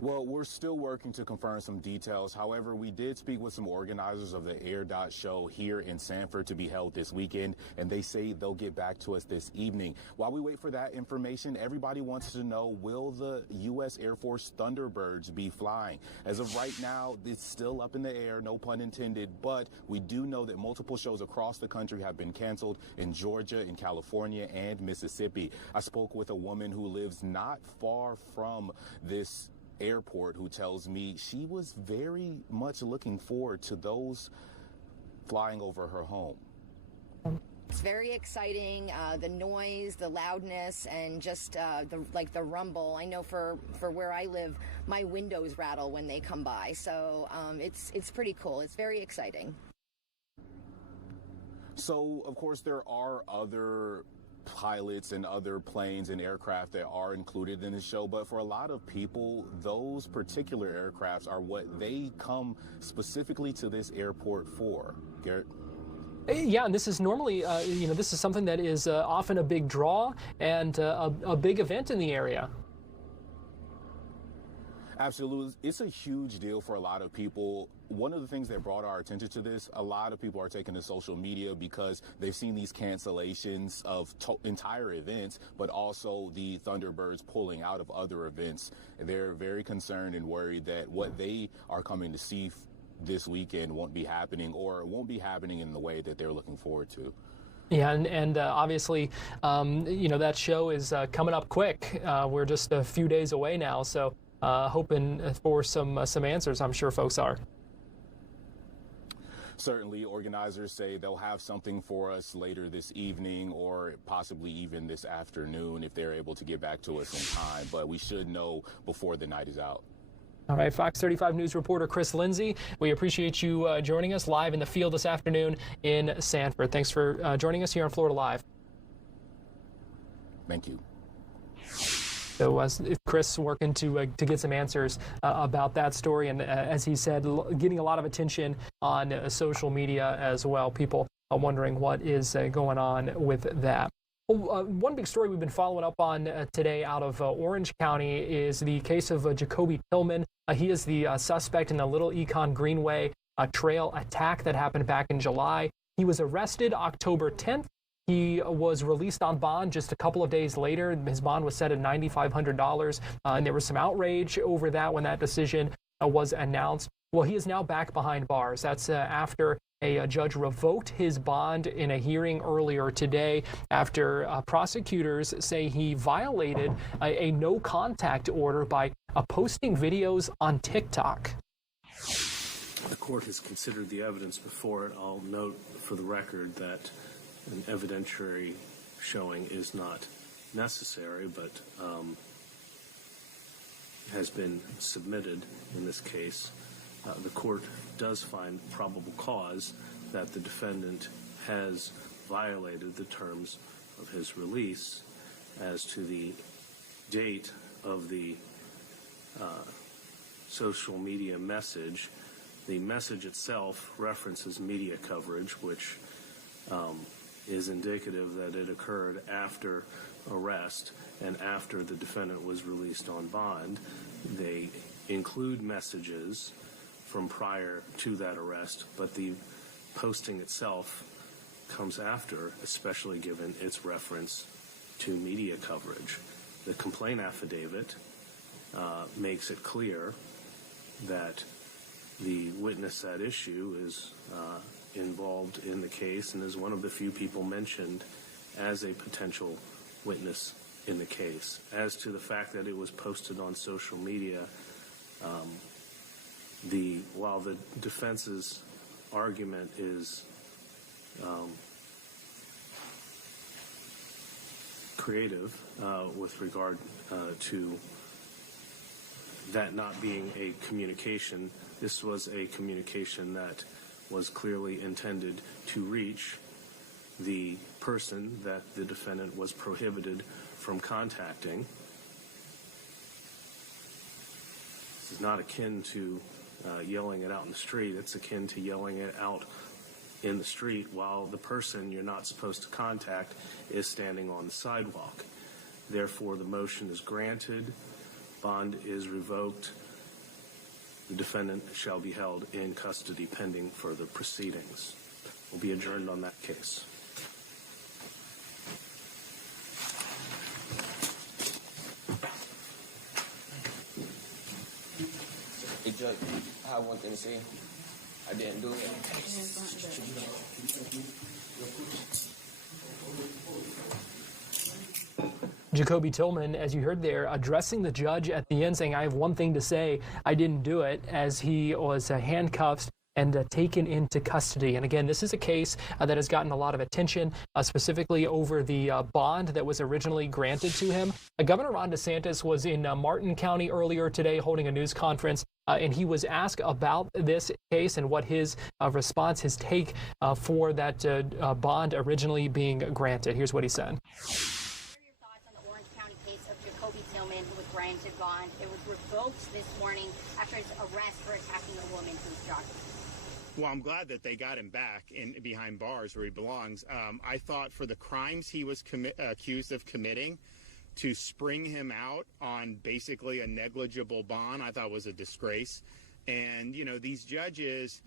Well, we're still working to confirm some details. However, we did speak with some organizers of the Air Show here in Sanford to be held this weekend, and they say they'll get back to us this evening. While we wait for that information, everybody wants to know, will the U.S. Air Force Thunderbirds be flying? As of right now, it's still up in the air, no pun intended, but we do know that multiple shows across the country have been canceled in Georgia, in California, and Mississippi. I spoke with a woman who lives not far from this airport who tells me she was very much looking forward to those flying over her home. It's very exciting, the noise, the loudness, and just the rumble. I know for where I live, my windows rattle when they come by, so it's pretty cool. It's very exciting. So, of course, there are other pilots and other planes and aircraft that are included in the show, but for a lot of people, those particular aircrafts are what they come specifically to this airport for. Garrett? Yeah, and this is normally, this is something that is often a big draw and a big event in the area. Absolutely. It's a huge deal for a lot of people. One of the things that brought our attention to this, a lot of people are taking to social media because they've seen these cancellations of entire events, but also the Thunderbirds pulling out of other events. They're very concerned and worried that what they are coming to see this weekend won't be happening, or won't be happening in the way that they're looking forward to. Yeah, and obviously, that show is coming up quick. We're just a few days away now, so hoping for some answers. I'm sure folks are. Certainly, organizers say they'll have something for us later this evening, or possibly even this afternoon if they're able to get back to us in time. But we should know before the night is out. All right, Fox 35 News reporter Chris Lindsay, we appreciate you joining us live in the field this afternoon in Sanford. Thanks for joining us here on Florida Live. Thank you. So Chris working to get some answers about that story, and as he said, getting a lot of attention on social media as well. People are wondering what is going on with that. One big story we've been following up on today out of Orange County is the case of Jacoby Tillman. He is the suspect in the Little Econ Greenway trail attack that happened back in July. He was arrested October 10th. He was released on bond just a couple of days later. His bond was set at $9,500, and there was some outrage over that when that decision was announced. Well, he is now back behind bars. That's after a judge revoked his bond in a hearing earlier today after prosecutors say he violated a no-contact order by posting videos on TikTok. The court has considered the evidence before it. I'll note for the record that an evidentiary showing is not necessary, but has been submitted in this case. The court does find probable cause that the defendant has violated the terms of his release. As to the date of the social media message, the message itself references media coverage, which is indicative that it occurred after arrest and after the defendant was released on bond. They include messages from prior to that arrest, but the posting itself comes after, especially given its reference to media coverage. The complaint affidavit makes it clear that the witness at issue is involved in the case and is one of the few people mentioned as a potential witness in the case. As to the fact that it was posted on social media, while the defense's argument is creative with regard to that not being a communication. This was a communication that was clearly intended to reach the person that the defendant was prohibited from contacting. This is not akin to yelling it out in the street. It's akin to yelling it out in the street while the person you're not supposed to contact is standing on the sidewalk. Therefore, the motion is granted, bond is revoked, the defendant shall be held in custody pending further proceedings. We'll be adjourned on that case. Hey, Judge, I have one thing to say. I didn't do it. Jacoby Tillman, as you heard there, addressing the judge at the end, saying, I have one thing to say, I didn't do it, as he was handcuffed and taken into custody. And again, this is a case that has gotten a lot of attention, specifically over the bond that was originally granted to him. Governor Ron DeSantis was in Martin County earlier today holding a news conference, and he was asked about this case and what his response, his take for that bond originally being granted. Here's what he said. Who was granted bond. It was revoked this morning after his arrest for attacking a woman who was jogging. Well, I'm glad that they got him back behind bars where he belongs. I thought for the crimes he was accused of committing, to spring him out on basically a negligible bond, I thought was a disgrace. And, you know, these judges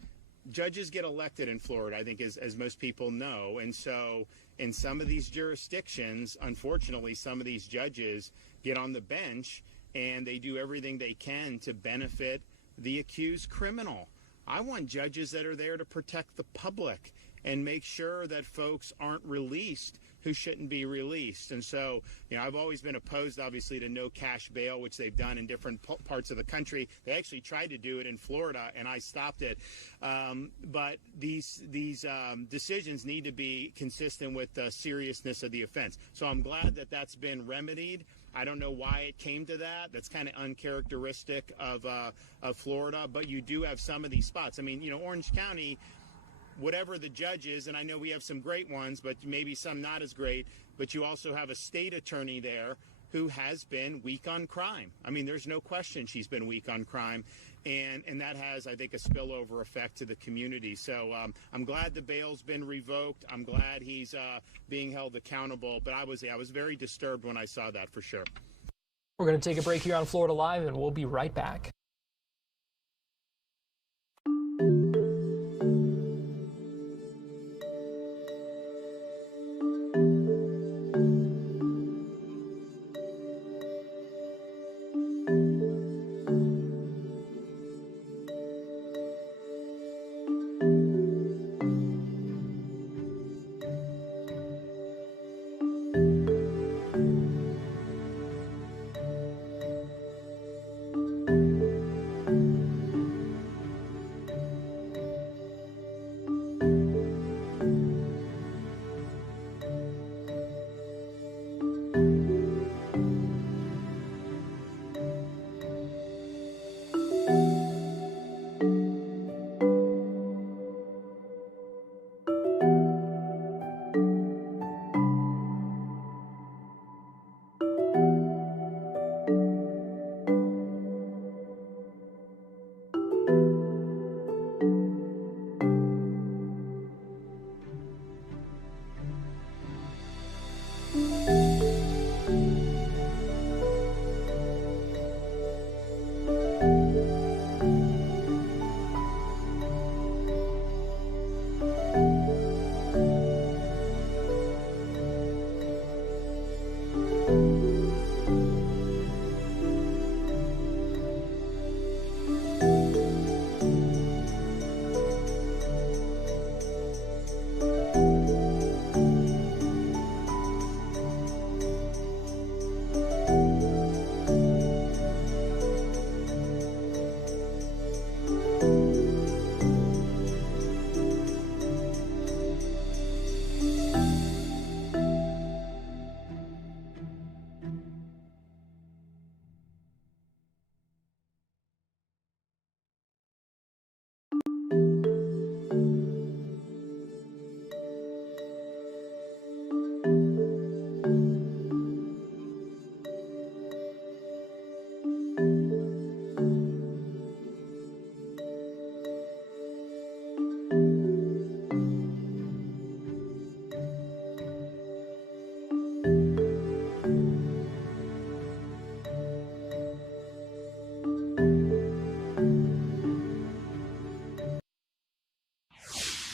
get elected in Florida, I think, as most people know. And so in some of these jurisdictions, unfortunately, some of these judges get on the bench and they do everything they can to benefit the accused criminal. I want judges that are there to protect the public and make sure that folks aren't released who shouldn't be released. And so, you know, I've always been opposed, obviously, to no cash bail, which they've done in different parts of the country. They actually tried to do it in Florida, and I stopped it. But these decisions need to be consistent with the seriousness of the offense. So I'm glad that that's been remedied. I don't know why it came to that. That's kind of uncharacteristic of Florida. But you do have some of these spots. I mean, you know, Orange County, whatever the judge is, and I know we have some great ones, but maybe some not as great, but you also have a state attorney there who has been weak on crime. I mean, there's no question she's been weak on crime, and that has, I think, a spillover effect to the community. So I'm glad the bail's been revoked. I'm glad he's being held accountable, but I was very disturbed when I saw that, for sure. We're going to take a break here on Florida Live, and we'll be right back.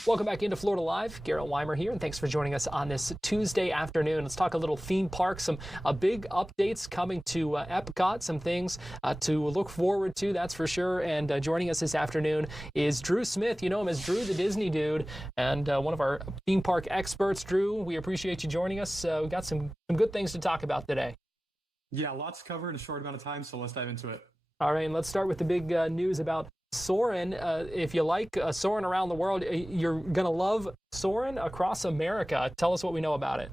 Welcome back into Florida Live. Garrett Wymer here, and thanks for joining us on this Tuesday afternoon. Let's talk a little theme park, some big updates coming to Epcot, some things to look forward to, that's for sure. And joining us this afternoon is Drew Smith. You know him as Drew the Disney Dude, and one of our theme park experts. Drew, we appreciate you joining us. We've got some good things to talk about today. Yeah, lots to cover in a short amount of time, so let's dive into it. All right, and let's start with the big news about Soarin'. If you like Soarin' around the world, you're going to love Soarin' across America. Tell us what we know about it.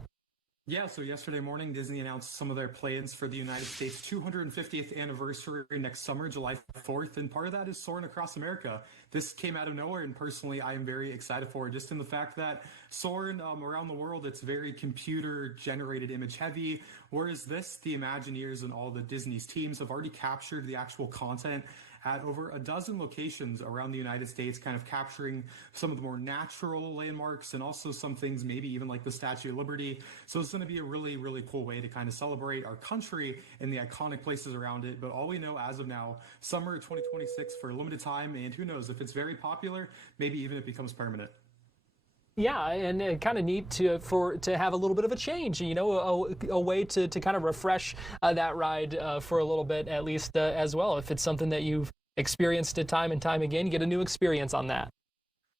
Yeah, so yesterday morning, Disney announced some of their plans for the United States 250th anniversary next summer, July 4th, and part of that is Soarin' across America. This came out of nowhere, and personally, I am very excited for it, just in the fact that Soarin' around the world, it's very computer-generated image heavy, whereas this, the Imagineers and all the Disney's teams have already captured the actual content at over a dozen locations around the United States, kind of capturing some of the more natural landmarks and also some things maybe even like the Statue of Liberty. So it's going to be a really, really cool way to kind of celebrate our country and the iconic places around it. But all we know as of now, summer 2026 for a limited time, and who knows, if it's very popular, maybe even it becomes permanent. Yeah, and kind of neat to have a little bit of a change, you know, a way to kind of refresh that ride for a little bit at least as well. If it's something that you've experienced it time and time again, you get a new experience on that.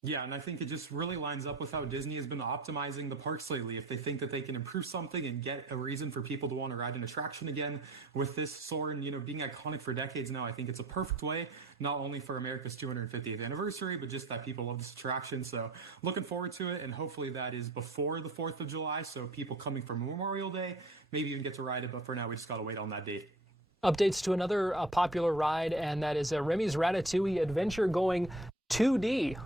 Yeah, and I think it just really lines up with how Disney has been optimizing the parks lately. If they think that they can improve something and get a reason for people to want to ride an attraction again, with this Soarin', you know, being iconic for decades now, I think it's a perfect way, not only for America's 250th anniversary, but just that people love this attraction. So looking forward to it, and hopefully that is before the 4th of July, so people coming for Memorial Day maybe even get to ride it, but for now we just got to wait on that date. Updates to another popular ride, and that is Remy's Ratatouille Adventure going 2D.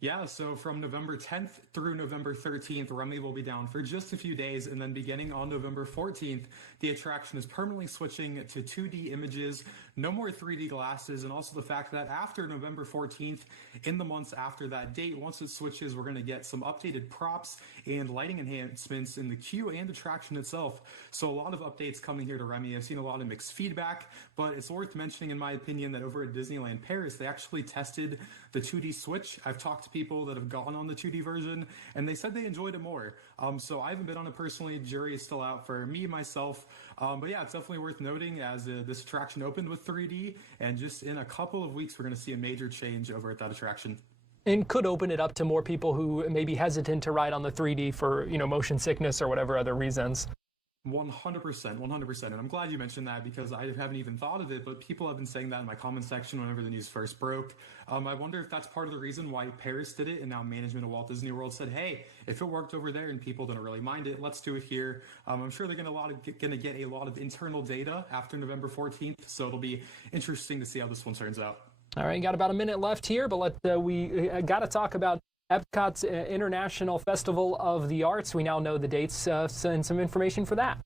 Yeah, so from November 10th through November 13th, Remy will be down for just a few days, and then beginning on November 14th, the attraction is permanently switching to 2D images, no more 3D glasses, and also the fact that after November 14th, in the months after that date, once it switches, we're going to get some updated props and lighting enhancements in the queue and attraction itself. So a lot of updates coming here to Remy. I've seen a lot of mixed feedback, but it's worth mentioning, in my opinion, that over at Disneyland Paris, they actually tested the 2D switch. I've talked to people that have gone on the 2D version, and they said they enjoyed it more. So I haven't been on it personally. Jury is still out for me, myself. But yeah, it's definitely worth noting as this attraction opened with 3D, and just in a couple of weeks, we're going to see a major change over at that attraction. And could open it up to more people who may be hesitant to ride on the 3D for, you know, motion sickness or whatever other reasons. 100%. And I'm glad you mentioned that, because I haven't even thought of it, but people have been saying that in my comment section whenever the news first broke. I wonder if that's part of the reason why Paris did it, and now management of Walt Disney World said, hey, if it worked over there and people didn't really mind it, let's do it here. I'm sure they're going to get a lot of internal data after November 14th, so it'll be interesting to see how this one turns out. All right, got about a minute left here, but we got to talk about Epcot's International Festival of the Arts. We now know the dates and some information for that.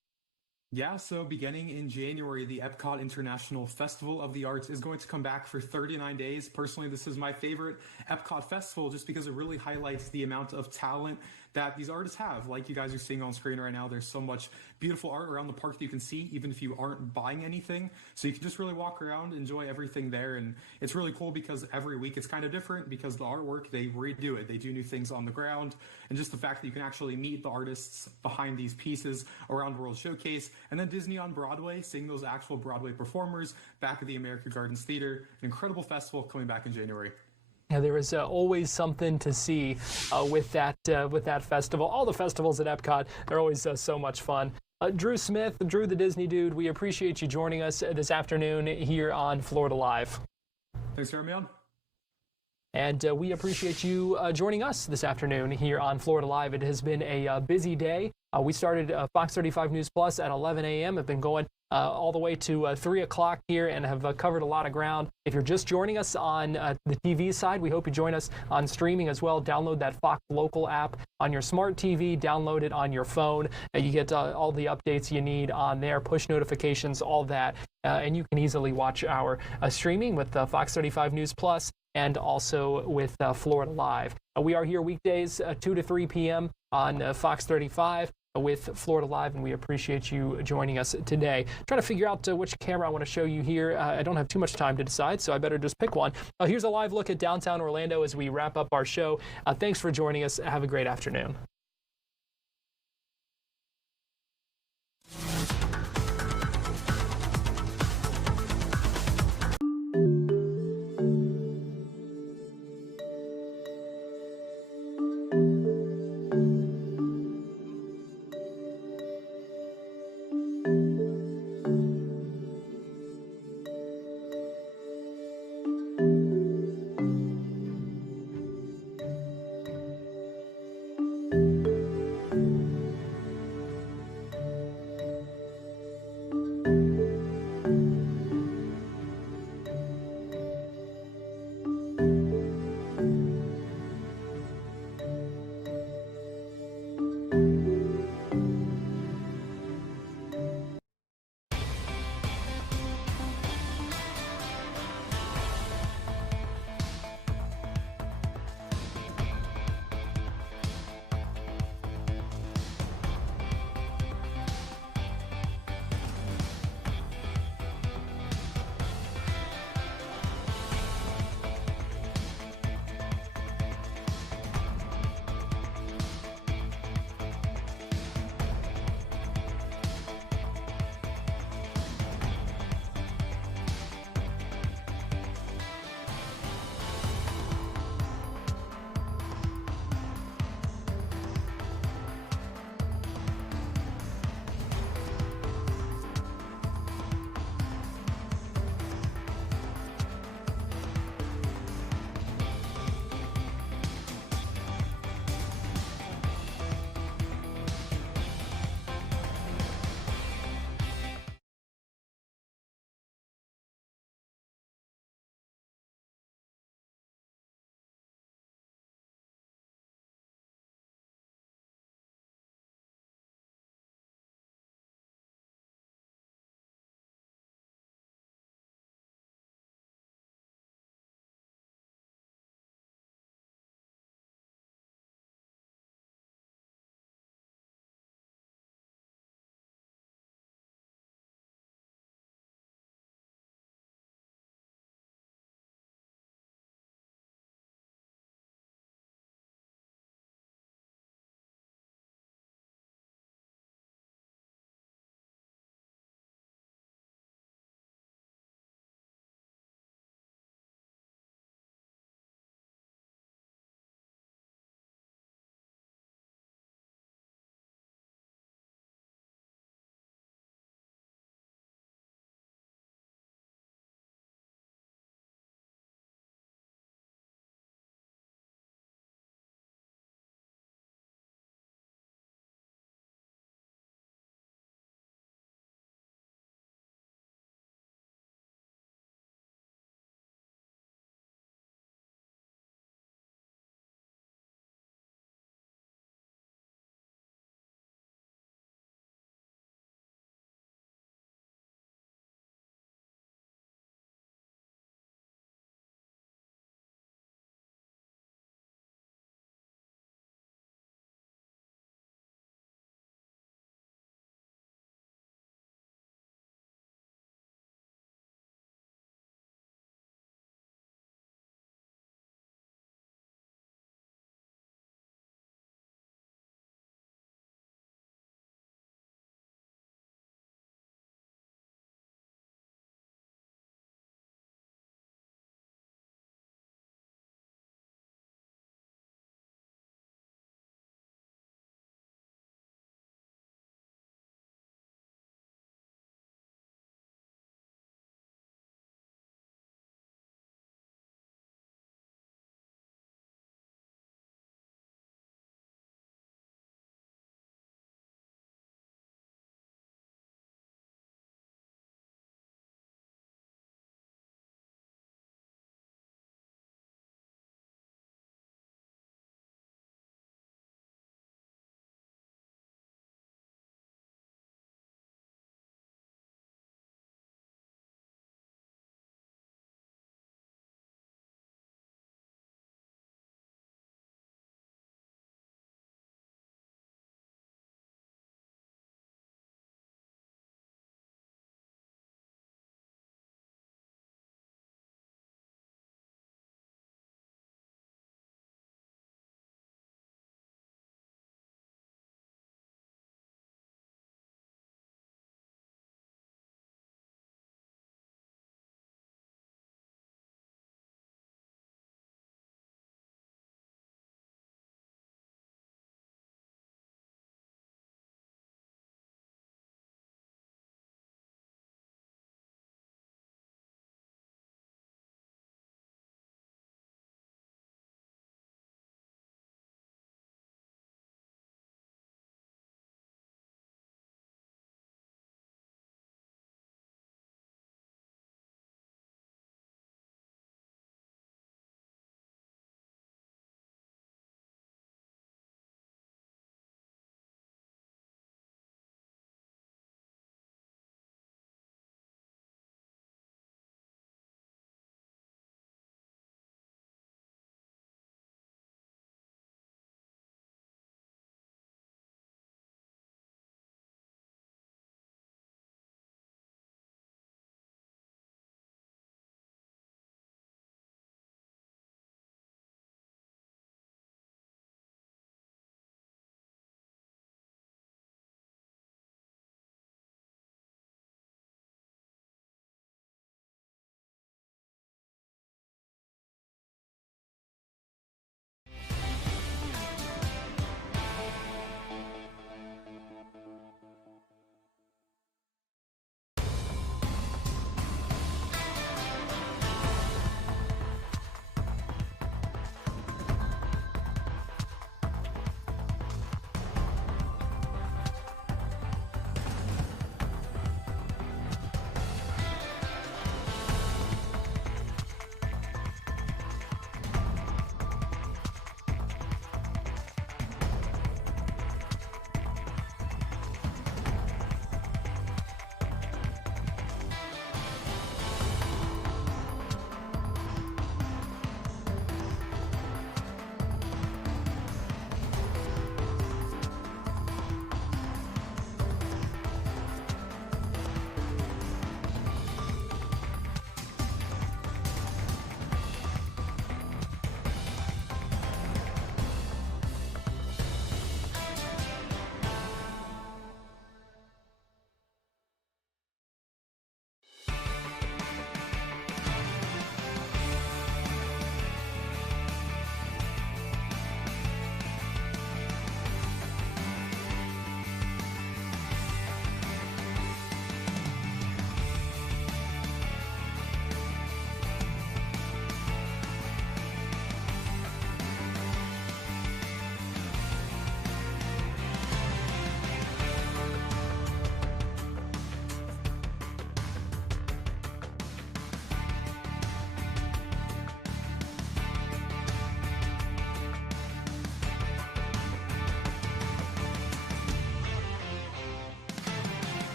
Yeah, so beginning in January, the Epcot International Festival of the Arts is going to come back for 39 days. Personally, this is my favorite Epcot festival just because it really highlights the amount of talent that these artists have. Like you guys are seeing on screen right now, there's so much beautiful art around the park that you can see, even if you aren't buying anything. So you can just really walk around, enjoy everything there. And it's really cool because every week it's kind of different, because the artwork, they redo it. They do new things on the ground. And just the fact that you can actually meet the artists behind these pieces around World Showcase. And then Disney on Broadway, seeing those actual Broadway performers back at the American Gardens Theater. An incredible festival coming back in January. Yeah, there is always something to see with that festival. All the festivals at Epcot, they're always so much fun. Drew Smith, Drew the Disney Dude, we appreciate you joining us this afternoon here on Florida Live. Thanks for having me on. And we appreciate you joining us this afternoon here on Florida Live. It has been a busy day. We started Fox 35 News Plus at 11 a.m. Have been going all the way to 3 o'clock here and have covered a lot of ground. If you're just joining us on the TV side, we hope you join us on streaming as well. Download that Fox Local app on your smart TV. Download it on your phone. You get all the updates you need on there, push notifications, all that. And you can easily watch our streaming with Fox 35 News Plus and also with Florida Live. We are here weekdays 2 to 3 p.m. on Fox 35. with Florida Live, and we appreciate you joining us today. Trying to figure out which camera I want to show you here. I don't have too much time to decide, so I better just pick one. Here's a live look at downtown Orlando as we wrap up our show. Thanks for joining us. Have a great afternoon.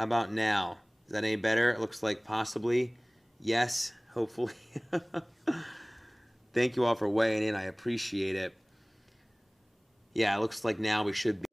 How about now? Is that any better? It looks like possibly. Yes, hopefully. Thank you all for weighing in. I appreciate it. Yeah, it looks like now we should be.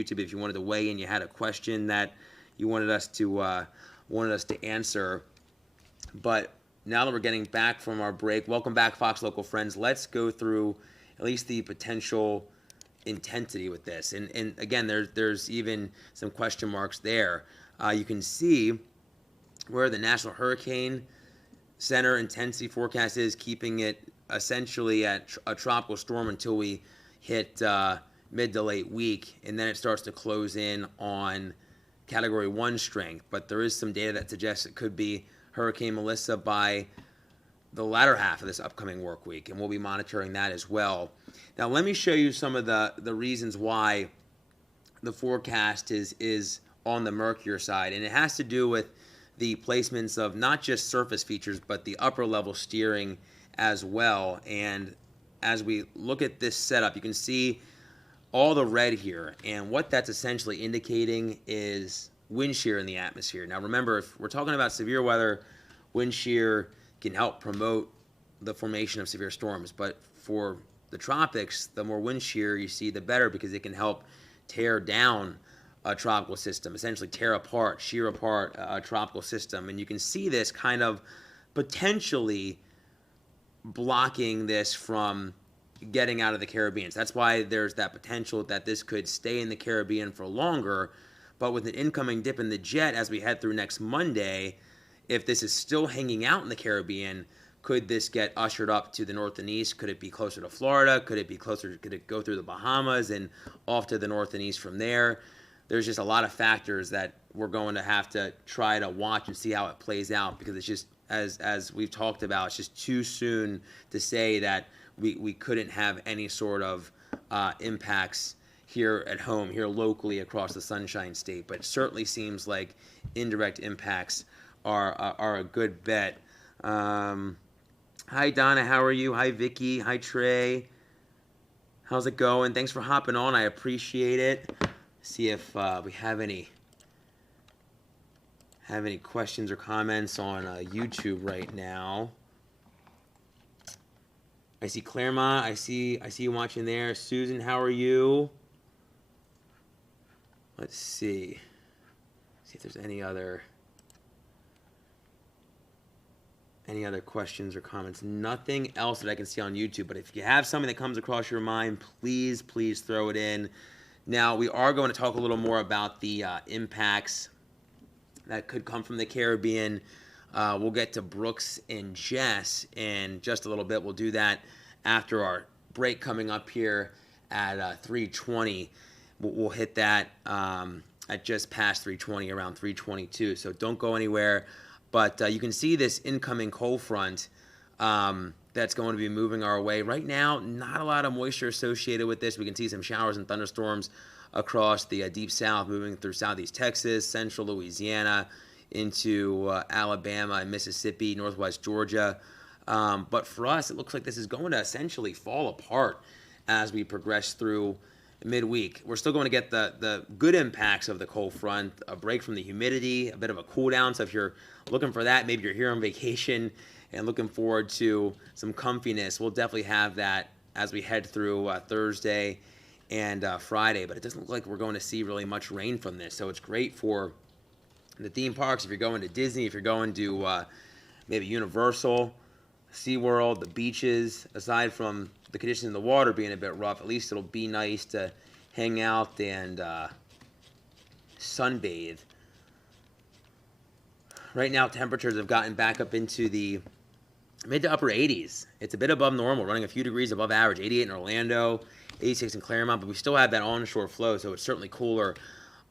YouTube, if you wanted to weigh in, you had a question that you wanted us to answer. But now that we're getting back from our break, welcome back, Fox Local friends. Let's go through at least the potential intensity with this. And again, there's even some question marks there. You can see where the National Hurricane Center intensity forecast is, keeping it essentially at a tropical storm until we hit mid to late week, and then it starts to close in on Category 1 strength. But there is some data that suggests it could be Hurricane Melissa by the latter half of this upcoming work week, and we'll be monitoring that as well. Now, let me show you some of the reasons why the forecast is on the murkier side, and it has to do with the placements of not just surface features, but the upper level steering as well. And as we look at this setup, you can see all the red here, and what that's essentially indicating is wind shear in the atmosphere. Now remember, if we're talking about severe weather, wind shear can help promote the formation of severe storms, but for the tropics, the more wind shear you see, the better, because it can help tear down a tropical system, essentially tear apart, shear apart a tropical system. And you can see this kind of potentially blocking this from getting out of the Caribbean. So that's why there's that potential that this could stay in the Caribbean for longer. But with an incoming dip in the jet as we head through next Monday, if this is still hanging out in the Caribbean, could this get ushered up to the north and east? Could it be closer to Florida? Could it go through the Bahamas and off to the north and east from there? There's just a lot of factors that we're going to have to try to watch and see how it plays out, because it's just, as we've talked about, it's just too soon to say that we couldn't have any sort of impacts here at home, here locally across the Sunshine State. But it certainly seems like indirect impacts are a good bet. Hi, Donna. How are you? Hi, Vicky. Hi, Trey. How's it going? Thanks for hopping on. I appreciate it. See if we have any questions or comments on YouTube right now. I see Claremont. I see you watching there. Susan, how are you? Let's see. See if there's any other questions or comments. Nothing else that I can see on YouTube, but if you have something that comes across your mind, please throw it in. Now, we are going to talk a little more about the impacts that could come from the Caribbean. We'll get to Brooks and Jess in just a little bit. We'll do that after our break coming up here at 3:20. We'll hit that at just past 3:20, around 3:22. So don't go anywhere. But you can see this incoming cold front that's going to be moving our way. Right now, not a lot of moisture associated with this. We can see some showers and thunderstorms across the deep south, moving through southeast Texas, central Louisiana, into Alabama and Mississippi, northwest Georgia. But for us, it looks like this is going to essentially fall apart as we progress through midweek. We're still going to get the good impacts of the cold front, a break from the humidity, a bit of a cool down. So if you're looking for that, maybe you're here on vacation and looking forward to some comfiness, we'll definitely have that as we head through Thursday and Friday. But it doesn't look like we're going to see really much rain from this. So it's great for the theme parks. If you're going to Disney, if you're going to maybe Universal, SeaWorld, the beaches, aside from the conditions in the water being a bit rough, at least it'll be nice to hang out and sunbathe. Right now, temperatures have gotten back up into the mid to upper 80s. It's a bit above normal, running a few degrees above average. 88 in Orlando, 86 in Claremont, but we still have that onshore flow, so it's certainly cooler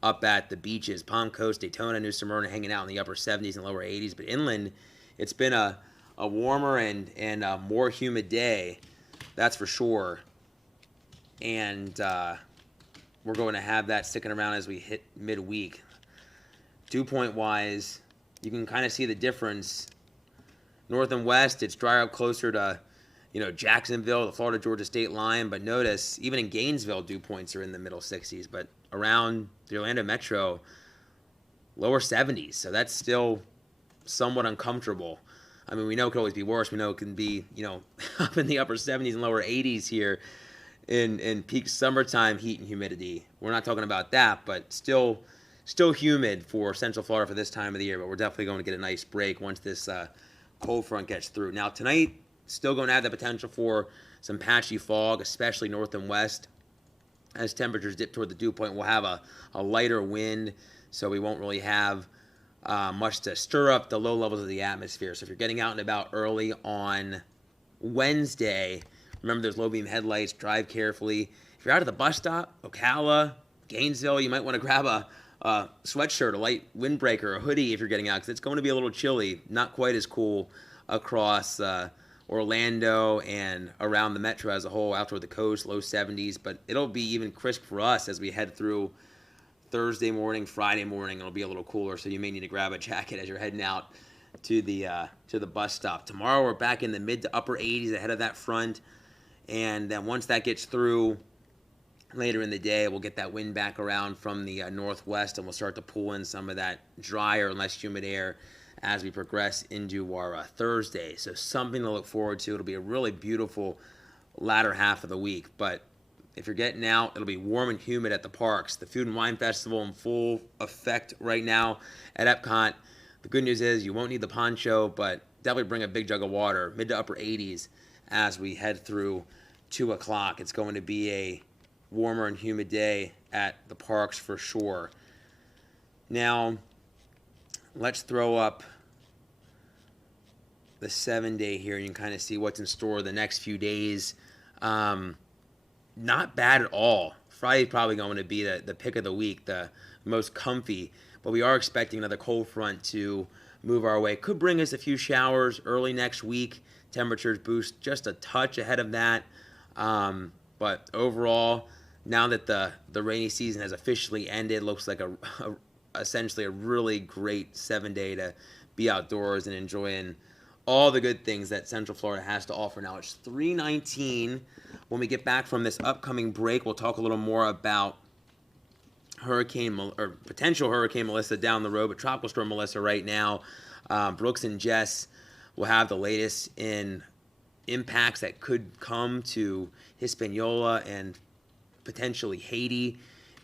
up at the beaches. Palm Coast, Daytona, New Smyrna hanging out in the upper 70s and lower 80s, but inland, it's been a warmer and more humid day, that's for sure. And we're going to have that sticking around as we hit midweek. Dew point wise, you can kind of see the difference. North and west, it's drier up closer to, Jacksonville, the Florida-Georgia state line. But notice, even in Gainesville, dew points are in the middle 60s. But around the Orlando metro, lower 70s. So that's still somewhat uncomfortable. I mean, we know it could always be worse. We know it can be, up in the upper 70s and lower 80s here in peak summertime heat and humidity. We're not talking about that, but still humid for Central Florida for this time of the year. But we're definitely going to get a nice break once this cold front gets through. Now, tonight, still going to have the potential for some patchy fog, especially north and west. As temperatures dip toward the dew point, we'll have a lighter wind, so we won't really have much to stir up the low levels of the atmosphere. So if you're getting out and about early on Wednesday, remember there's low beam headlights, drive carefully. If you're out at the bus stop, Ocala, Gainesville, you might want to grab a sweatshirt, a light windbreaker, a hoodie if you're getting out, because it's going to be a little chilly, not quite as cool across Orlando and around the metro as a whole, out toward the coast, low 70s, but it'll be even crisp for us as we head through Thursday morning, Friday morning. It'll be a little cooler, so you may need to grab a jacket as you're heading out to the bus stop. Tomorrow we're back in the mid to upper 80s ahead of that front, and then once that gets through later in the day, we'll get that wind back around from the northwest, and we'll start to pull in some of that drier and less humid air as we progress into our Thursday. So something to look forward to. It'll be a really beautiful latter half of the week, but if you're getting out, it'll be warm and humid at the parks. The Food and Wine Festival in full effect right now at Epcot. The good news is you won't need the poncho, but definitely bring a big jug of water, mid to upper 80s as we head through 2 o'clock. It's going to be a warmer and humid day at the parks for sure. Now, let's throw up the 7-day here. You can kind of see what's in store the next few days. Not bad at all. Friday's probably going to be the pick of the week, the most comfy. But we are expecting another cold front to move our way. Could bring us a few showers early next week. Temperatures boost just a touch ahead of that. But overall, now that the rainy season has officially ended, looks like essentially a really great 7-day to be outdoors and enjoying all the good things that Central Florida has to offer. Now it's 3:19. When we get back from this upcoming break, we'll talk a little more about potential Hurricane Melissa down the road, but Tropical Storm Melissa right now. Brooks and Jess will have the latest in impacts that could come to Hispaniola and potentially Haiti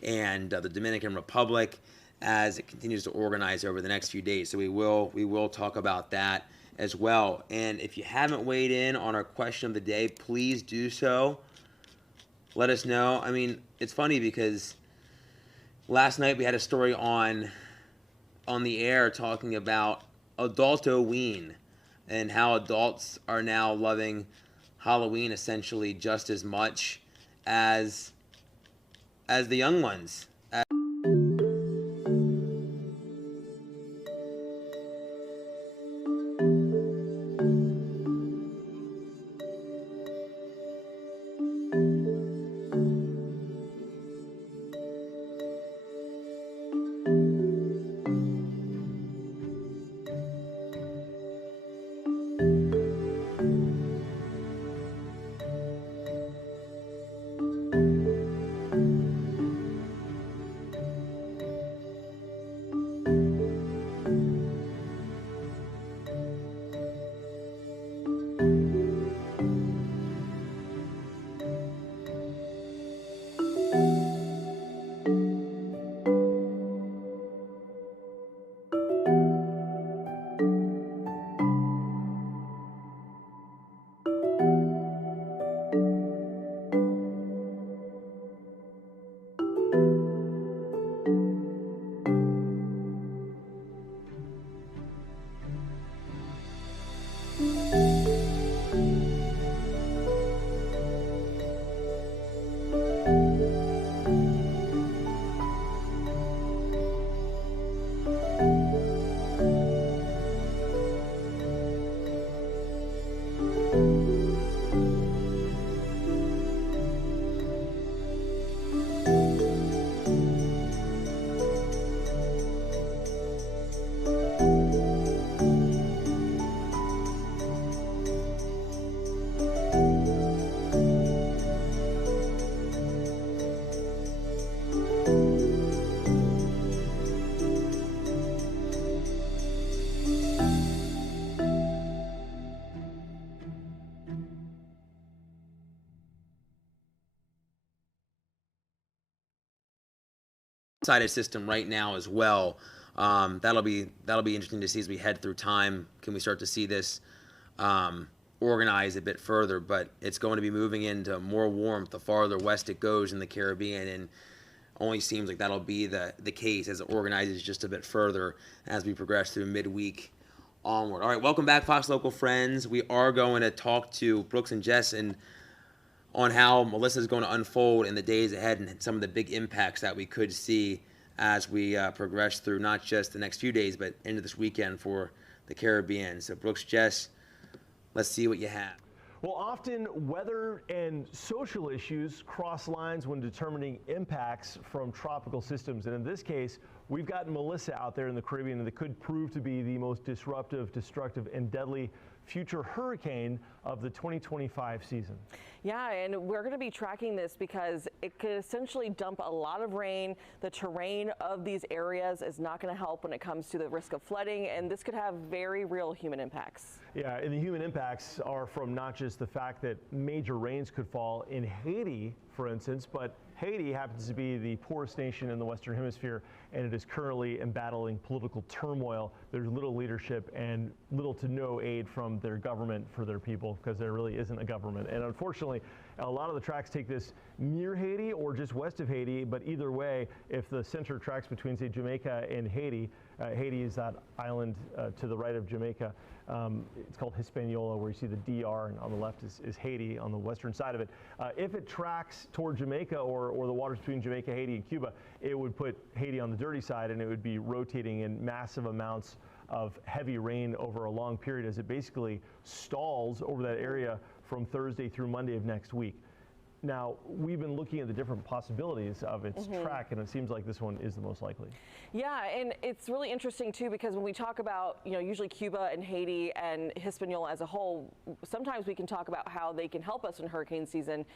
and the Dominican Republic as it continues to organize over the next few days. So we will talk about that as well. And if you haven't weighed in on our question of the day, please do so. Let us know. I mean, it's funny because last night we had a story on on the air talking about adultoween and how adults are now loving Halloween essentially just as much as the young ones. Sided system right now as well. That'll be interesting to see as we head through time. Can we start to see this organize a bit further? But it's going to be moving into more warmth the farther west it goes in the Caribbean, and only seems like that'll be the case as it organizes just a bit further as we progress through midweek onward. All right, welcome back, Fox Local friends. We are going to talk to Brooks and Jess on how Melissa is going to unfold in the days ahead and some of the big impacts that we could see as we progress through not just the next few days, but into this weekend for the Caribbean. So Brooks, Jess, let's see what you have. Well, often weather and social issues cross lines when determining impacts from tropical systems. And in this case, we've got Melissa out there in the Caribbean that could prove to be the most disruptive, destructive, and deadly future hurricane of the 2025 season. Yeah, and we're going to be tracking this because it could essentially dump a lot of rain. The terrain of these areas is not going to help when it comes to the risk of flooding, and this could have very real human impacts. Yeah, and the human impacts are from not just the fact that major rains could fall in Haiti, for instance, but Haiti happens to be the poorest nation in the Western Hemisphere, and it is currently embattling political turmoil. There's little leadership and little to no aid from their government for their people, because there really isn't a government. And unfortunately, a lot of the tracks take this near Haiti or just west of Haiti, but either way, if the center tracks between, say, Jamaica and Haiti, Haiti is that island to the right of Jamaica. It's called Hispaniola, where you see the DR, and on the left is Haiti on the western side of it. If it tracks toward Jamaica or the waters between Jamaica, Haiti, and Cuba, it would put Haiti on the dirty side, and it would be rotating in massive amounts of heavy rain over a long period as it basically stalls over that area from Thursday through Monday of next week. Now, we've been looking at the different possibilities of its track, and it seems like this one is the most likely. Yeah, and it's really interesting, too, because when we talk about, usually Cuba and Haiti and Hispaniola as a whole, sometimes we can talk about how they can help us in hurricane season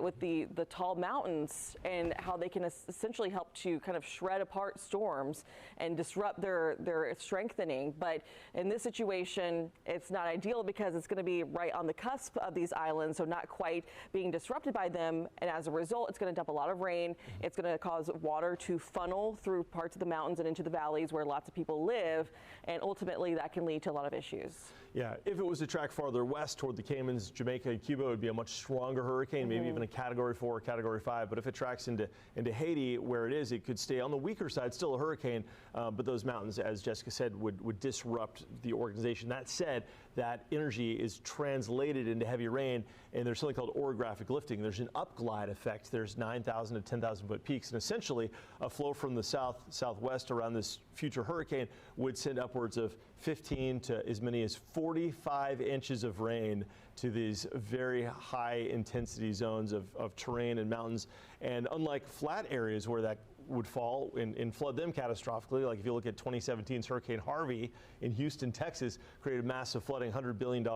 with the tall mountains and how they can essentially help to kind of shred apart storms and disrupt their strengthening. But in this situation, it's not ideal because it's going to be right on the cusp of these islands, so not quite being disrupted by them, and as a result, it's going to dump a lot of rain. It's going to cause water to funnel through parts of the mountains and into the valleys where lots of people live, and ultimately that can lead to a lot of issues. Yeah, if it was to track farther west toward the Caymans, Jamaica, and Cuba, it would be a much stronger hurricane, maybe even a Category 4 or Category 5. But if it tracks into Haiti, where it is, it could stay on the weaker side, still a hurricane. But those mountains, as Jessica said, would disrupt the organization. That said, that energy is translated into heavy rain, and there's something called orographic lifting. There's an upglide effect. There's 9,000 to 10,000 foot peaks, and essentially a flow from the southwest around this future hurricane would send upwards of 15 to as many as 45 inches of rain to these very high intensity zones of terrain and mountains. And unlike flat areas where that would fall and flood them catastrophically, like if you look at 2017's Hurricane Harvey in Houston, Texas, created massive flooding, $100 billion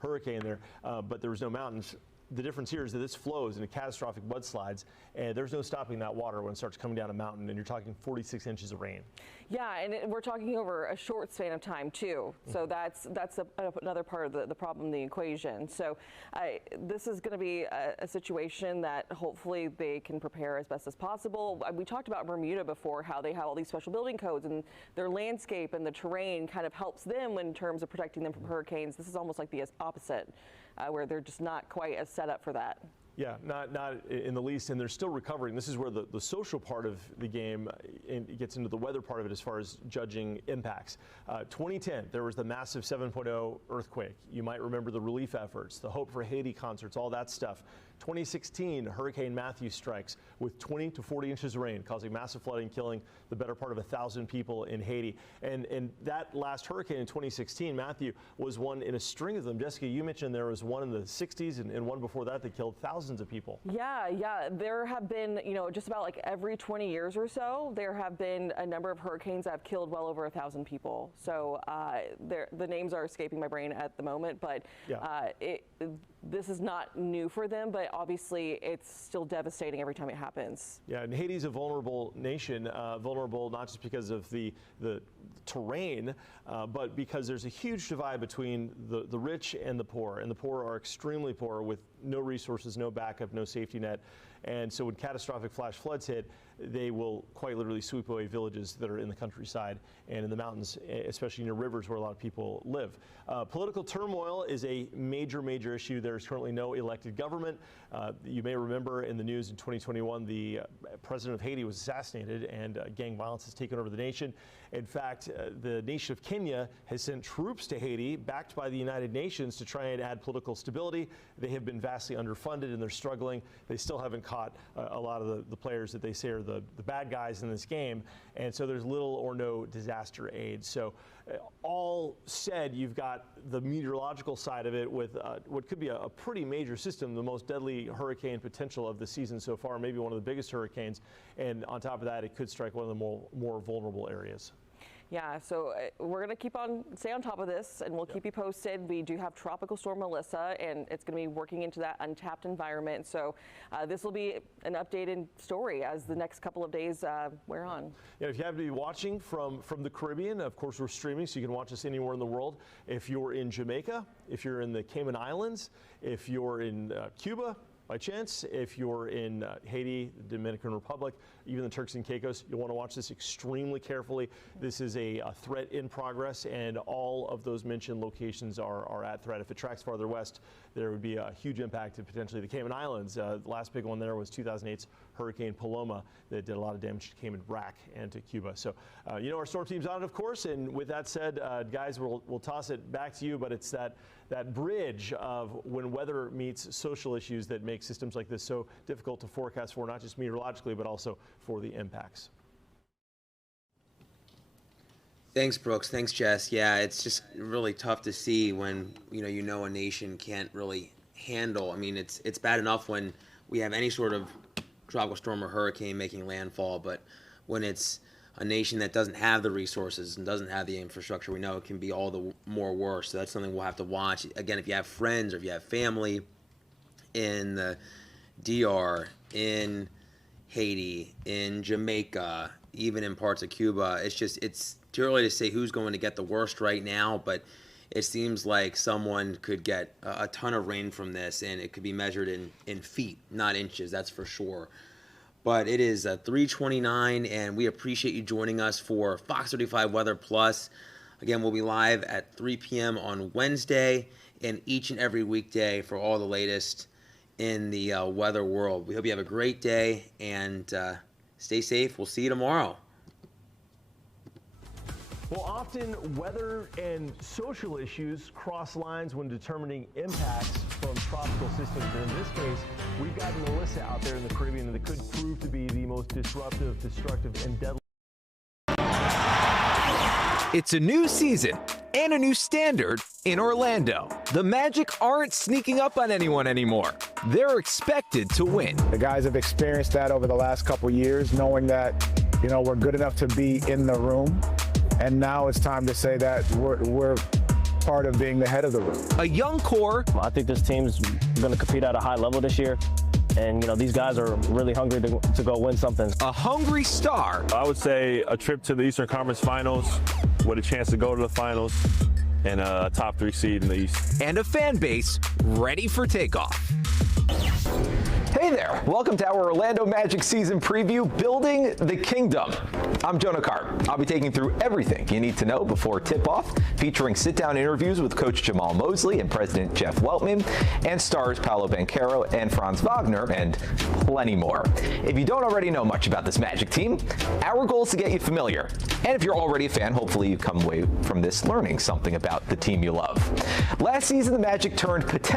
hurricane there, but there was no mountains. The difference here is that this flows into catastrophic mudslides, and there's no stopping that water when it starts coming down a mountain, and you're talking 46 inches of rain. Yeah, and we're talking over a short span of time, too. So that's another part of the problem in the equation. So this is going to be a situation that hopefully they can prepare as best as possible. We talked about Bermuda before, how they have all these special building codes, and their landscape and the terrain kind of helps them in terms of protecting them from hurricanes. This is almost like the opposite. Where they're just not quite as set up for that. Yeah, not in the least, and they're still recovering. This is where the social part of the game gets into the weather part of it as far as judging impacts. 2010, there was the massive 7.0 earthquake. You might remember the relief efforts, the Hope for Haiti concerts, all that stuff. 2016, Hurricane Matthew strikes with 20 to 40 inches of rain, causing massive flooding, killing the better part of 1,000 people in Haiti. And that last hurricane in 2016, Matthew, was one in a string of them. Jessica, you mentioned there was one in the 60s and one before that killed thousands of people. Yeah. There have been, just about like every 20 years or so, there have been a number of hurricanes that have killed well over 1,000 people. So the names are escaping my brain at the moment, but yeah. This is not new for them, but obviously it's still devastating every time it happens. Yeah, and Haiti's a vulnerable nation, vulnerable not just because of the terrain, but because there's a huge divide between the rich and the poor are extremely poor with no resources, no backup, no safety net. And so when catastrophic flash floods hit, they will quite literally sweep away villages that are in the countryside and in the mountains, especially near rivers where a lot of people live. Political turmoil is a major issue. There's currently no elected government. You may remember in the news in 2021, the president of Haiti was assassinated and gang violence has taken over the nation. In fact, the nation of Kenya has sent troops to Haiti, backed by the United Nations, to try and add political stability. They have been vastly underfunded and they're struggling. They still haven't caught a lot of the players that they say are the bad guys in this game. And so there's little or no disaster aid. So all said, you've got the meteorological side of it with what could be a pretty major system, the most deadly hurricane potential of the season so far, maybe one of the biggest hurricanes. And on top of that, it could strike one of the more vulnerable areas. Yeah, so we're going to stay on top of this, and we'll keep you posted. We do have Tropical Storm Melissa, and it's going to be working into that untapped environment. So this will be an updated story as the next couple of days wear on. Yeah, if you happen to be watching from the Caribbean, of course we're streaming, so you can watch us anywhere in the world. If you're in Jamaica, if you're in the Cayman Islands, if you're in Cuba, by chance, if you're in Haiti, the Dominican Republic, even the Turks and Caicos, you'll want to watch this extremely carefully. This is a threat in progress, and all of those mentioned locations are at threat. If it tracks farther west, there would be a huge impact to potentially the Cayman Islands. The last big one there was 2008's Hurricane Paloma that did a lot of damage to Cayman Brac and to Cuba. So, our storm team's on it, of course, and with that said, guys, we'll toss it back to you, but it's that bridge of when weather meets social issues that make systems like this so difficult to forecast for, not just meteorologically, but also for the impacts. Thanks, Brooks. Thanks, Jess. Yeah, it's just really tough to see when a nation can't really handle. I mean, it's bad enough when we have any sort of tropical storm or hurricane making landfall, but when it's a nation that doesn't have the resources and doesn't have the infrastructure, we know it can be all the more worse. So that's something we'll have to watch. Again, if you have friends or if you have family in the DR, in Haiti, in Jamaica, even in parts of Cuba, it's too early to say who's going to get the worst right now, but it seems like someone could get a ton of rain from this, and it could be measured in feet, not inches, that's for sure. But it is 3:29, and we appreciate you joining us for Fox 35 Weather Plus. Again, we'll be live at 3 p.m. on Wednesday and each and every weekday for all the latest in the weather world. We hope you have a great day and stay safe. We'll see you tomorrow. Well, often weather and social issues cross lines when determining impacts from tropical systems. And in this case, we've got Melissa out there in the Caribbean that could prove to be the most disruptive, destructive, and deadly. It's a new season and a new standard in Orlando. The Magic aren't sneaking up on anyone anymore. They're expected to win. The guys have experienced that over the last couple years, knowing that, we're good enough to be in the room. And now it's time to say that we're part of being the head of the room. A young core. I think this team's going to compete at a high level this year. And, these guys are really hungry to go win something. A hungry star. I would say a trip to the Eastern Conference Finals with a chance to go to the finals and a top 3 seed in the East. And a fan base ready for takeoff. Hey there, welcome to our Orlando Magic season preview, Building the Kingdom. I'm Jonah Carp. I'll be taking through everything you need to know before tip-off, featuring sit-down interviews with Coach Jamal Mosley and President Jeff Weltman, and stars Paolo Banchero and Franz Wagner, and plenty more. If you don't already know much about this Magic team, our goal is to get you familiar. And if you're already a fan, hopefully you come away from this learning something about the team you love. Last season, the Magic turned potential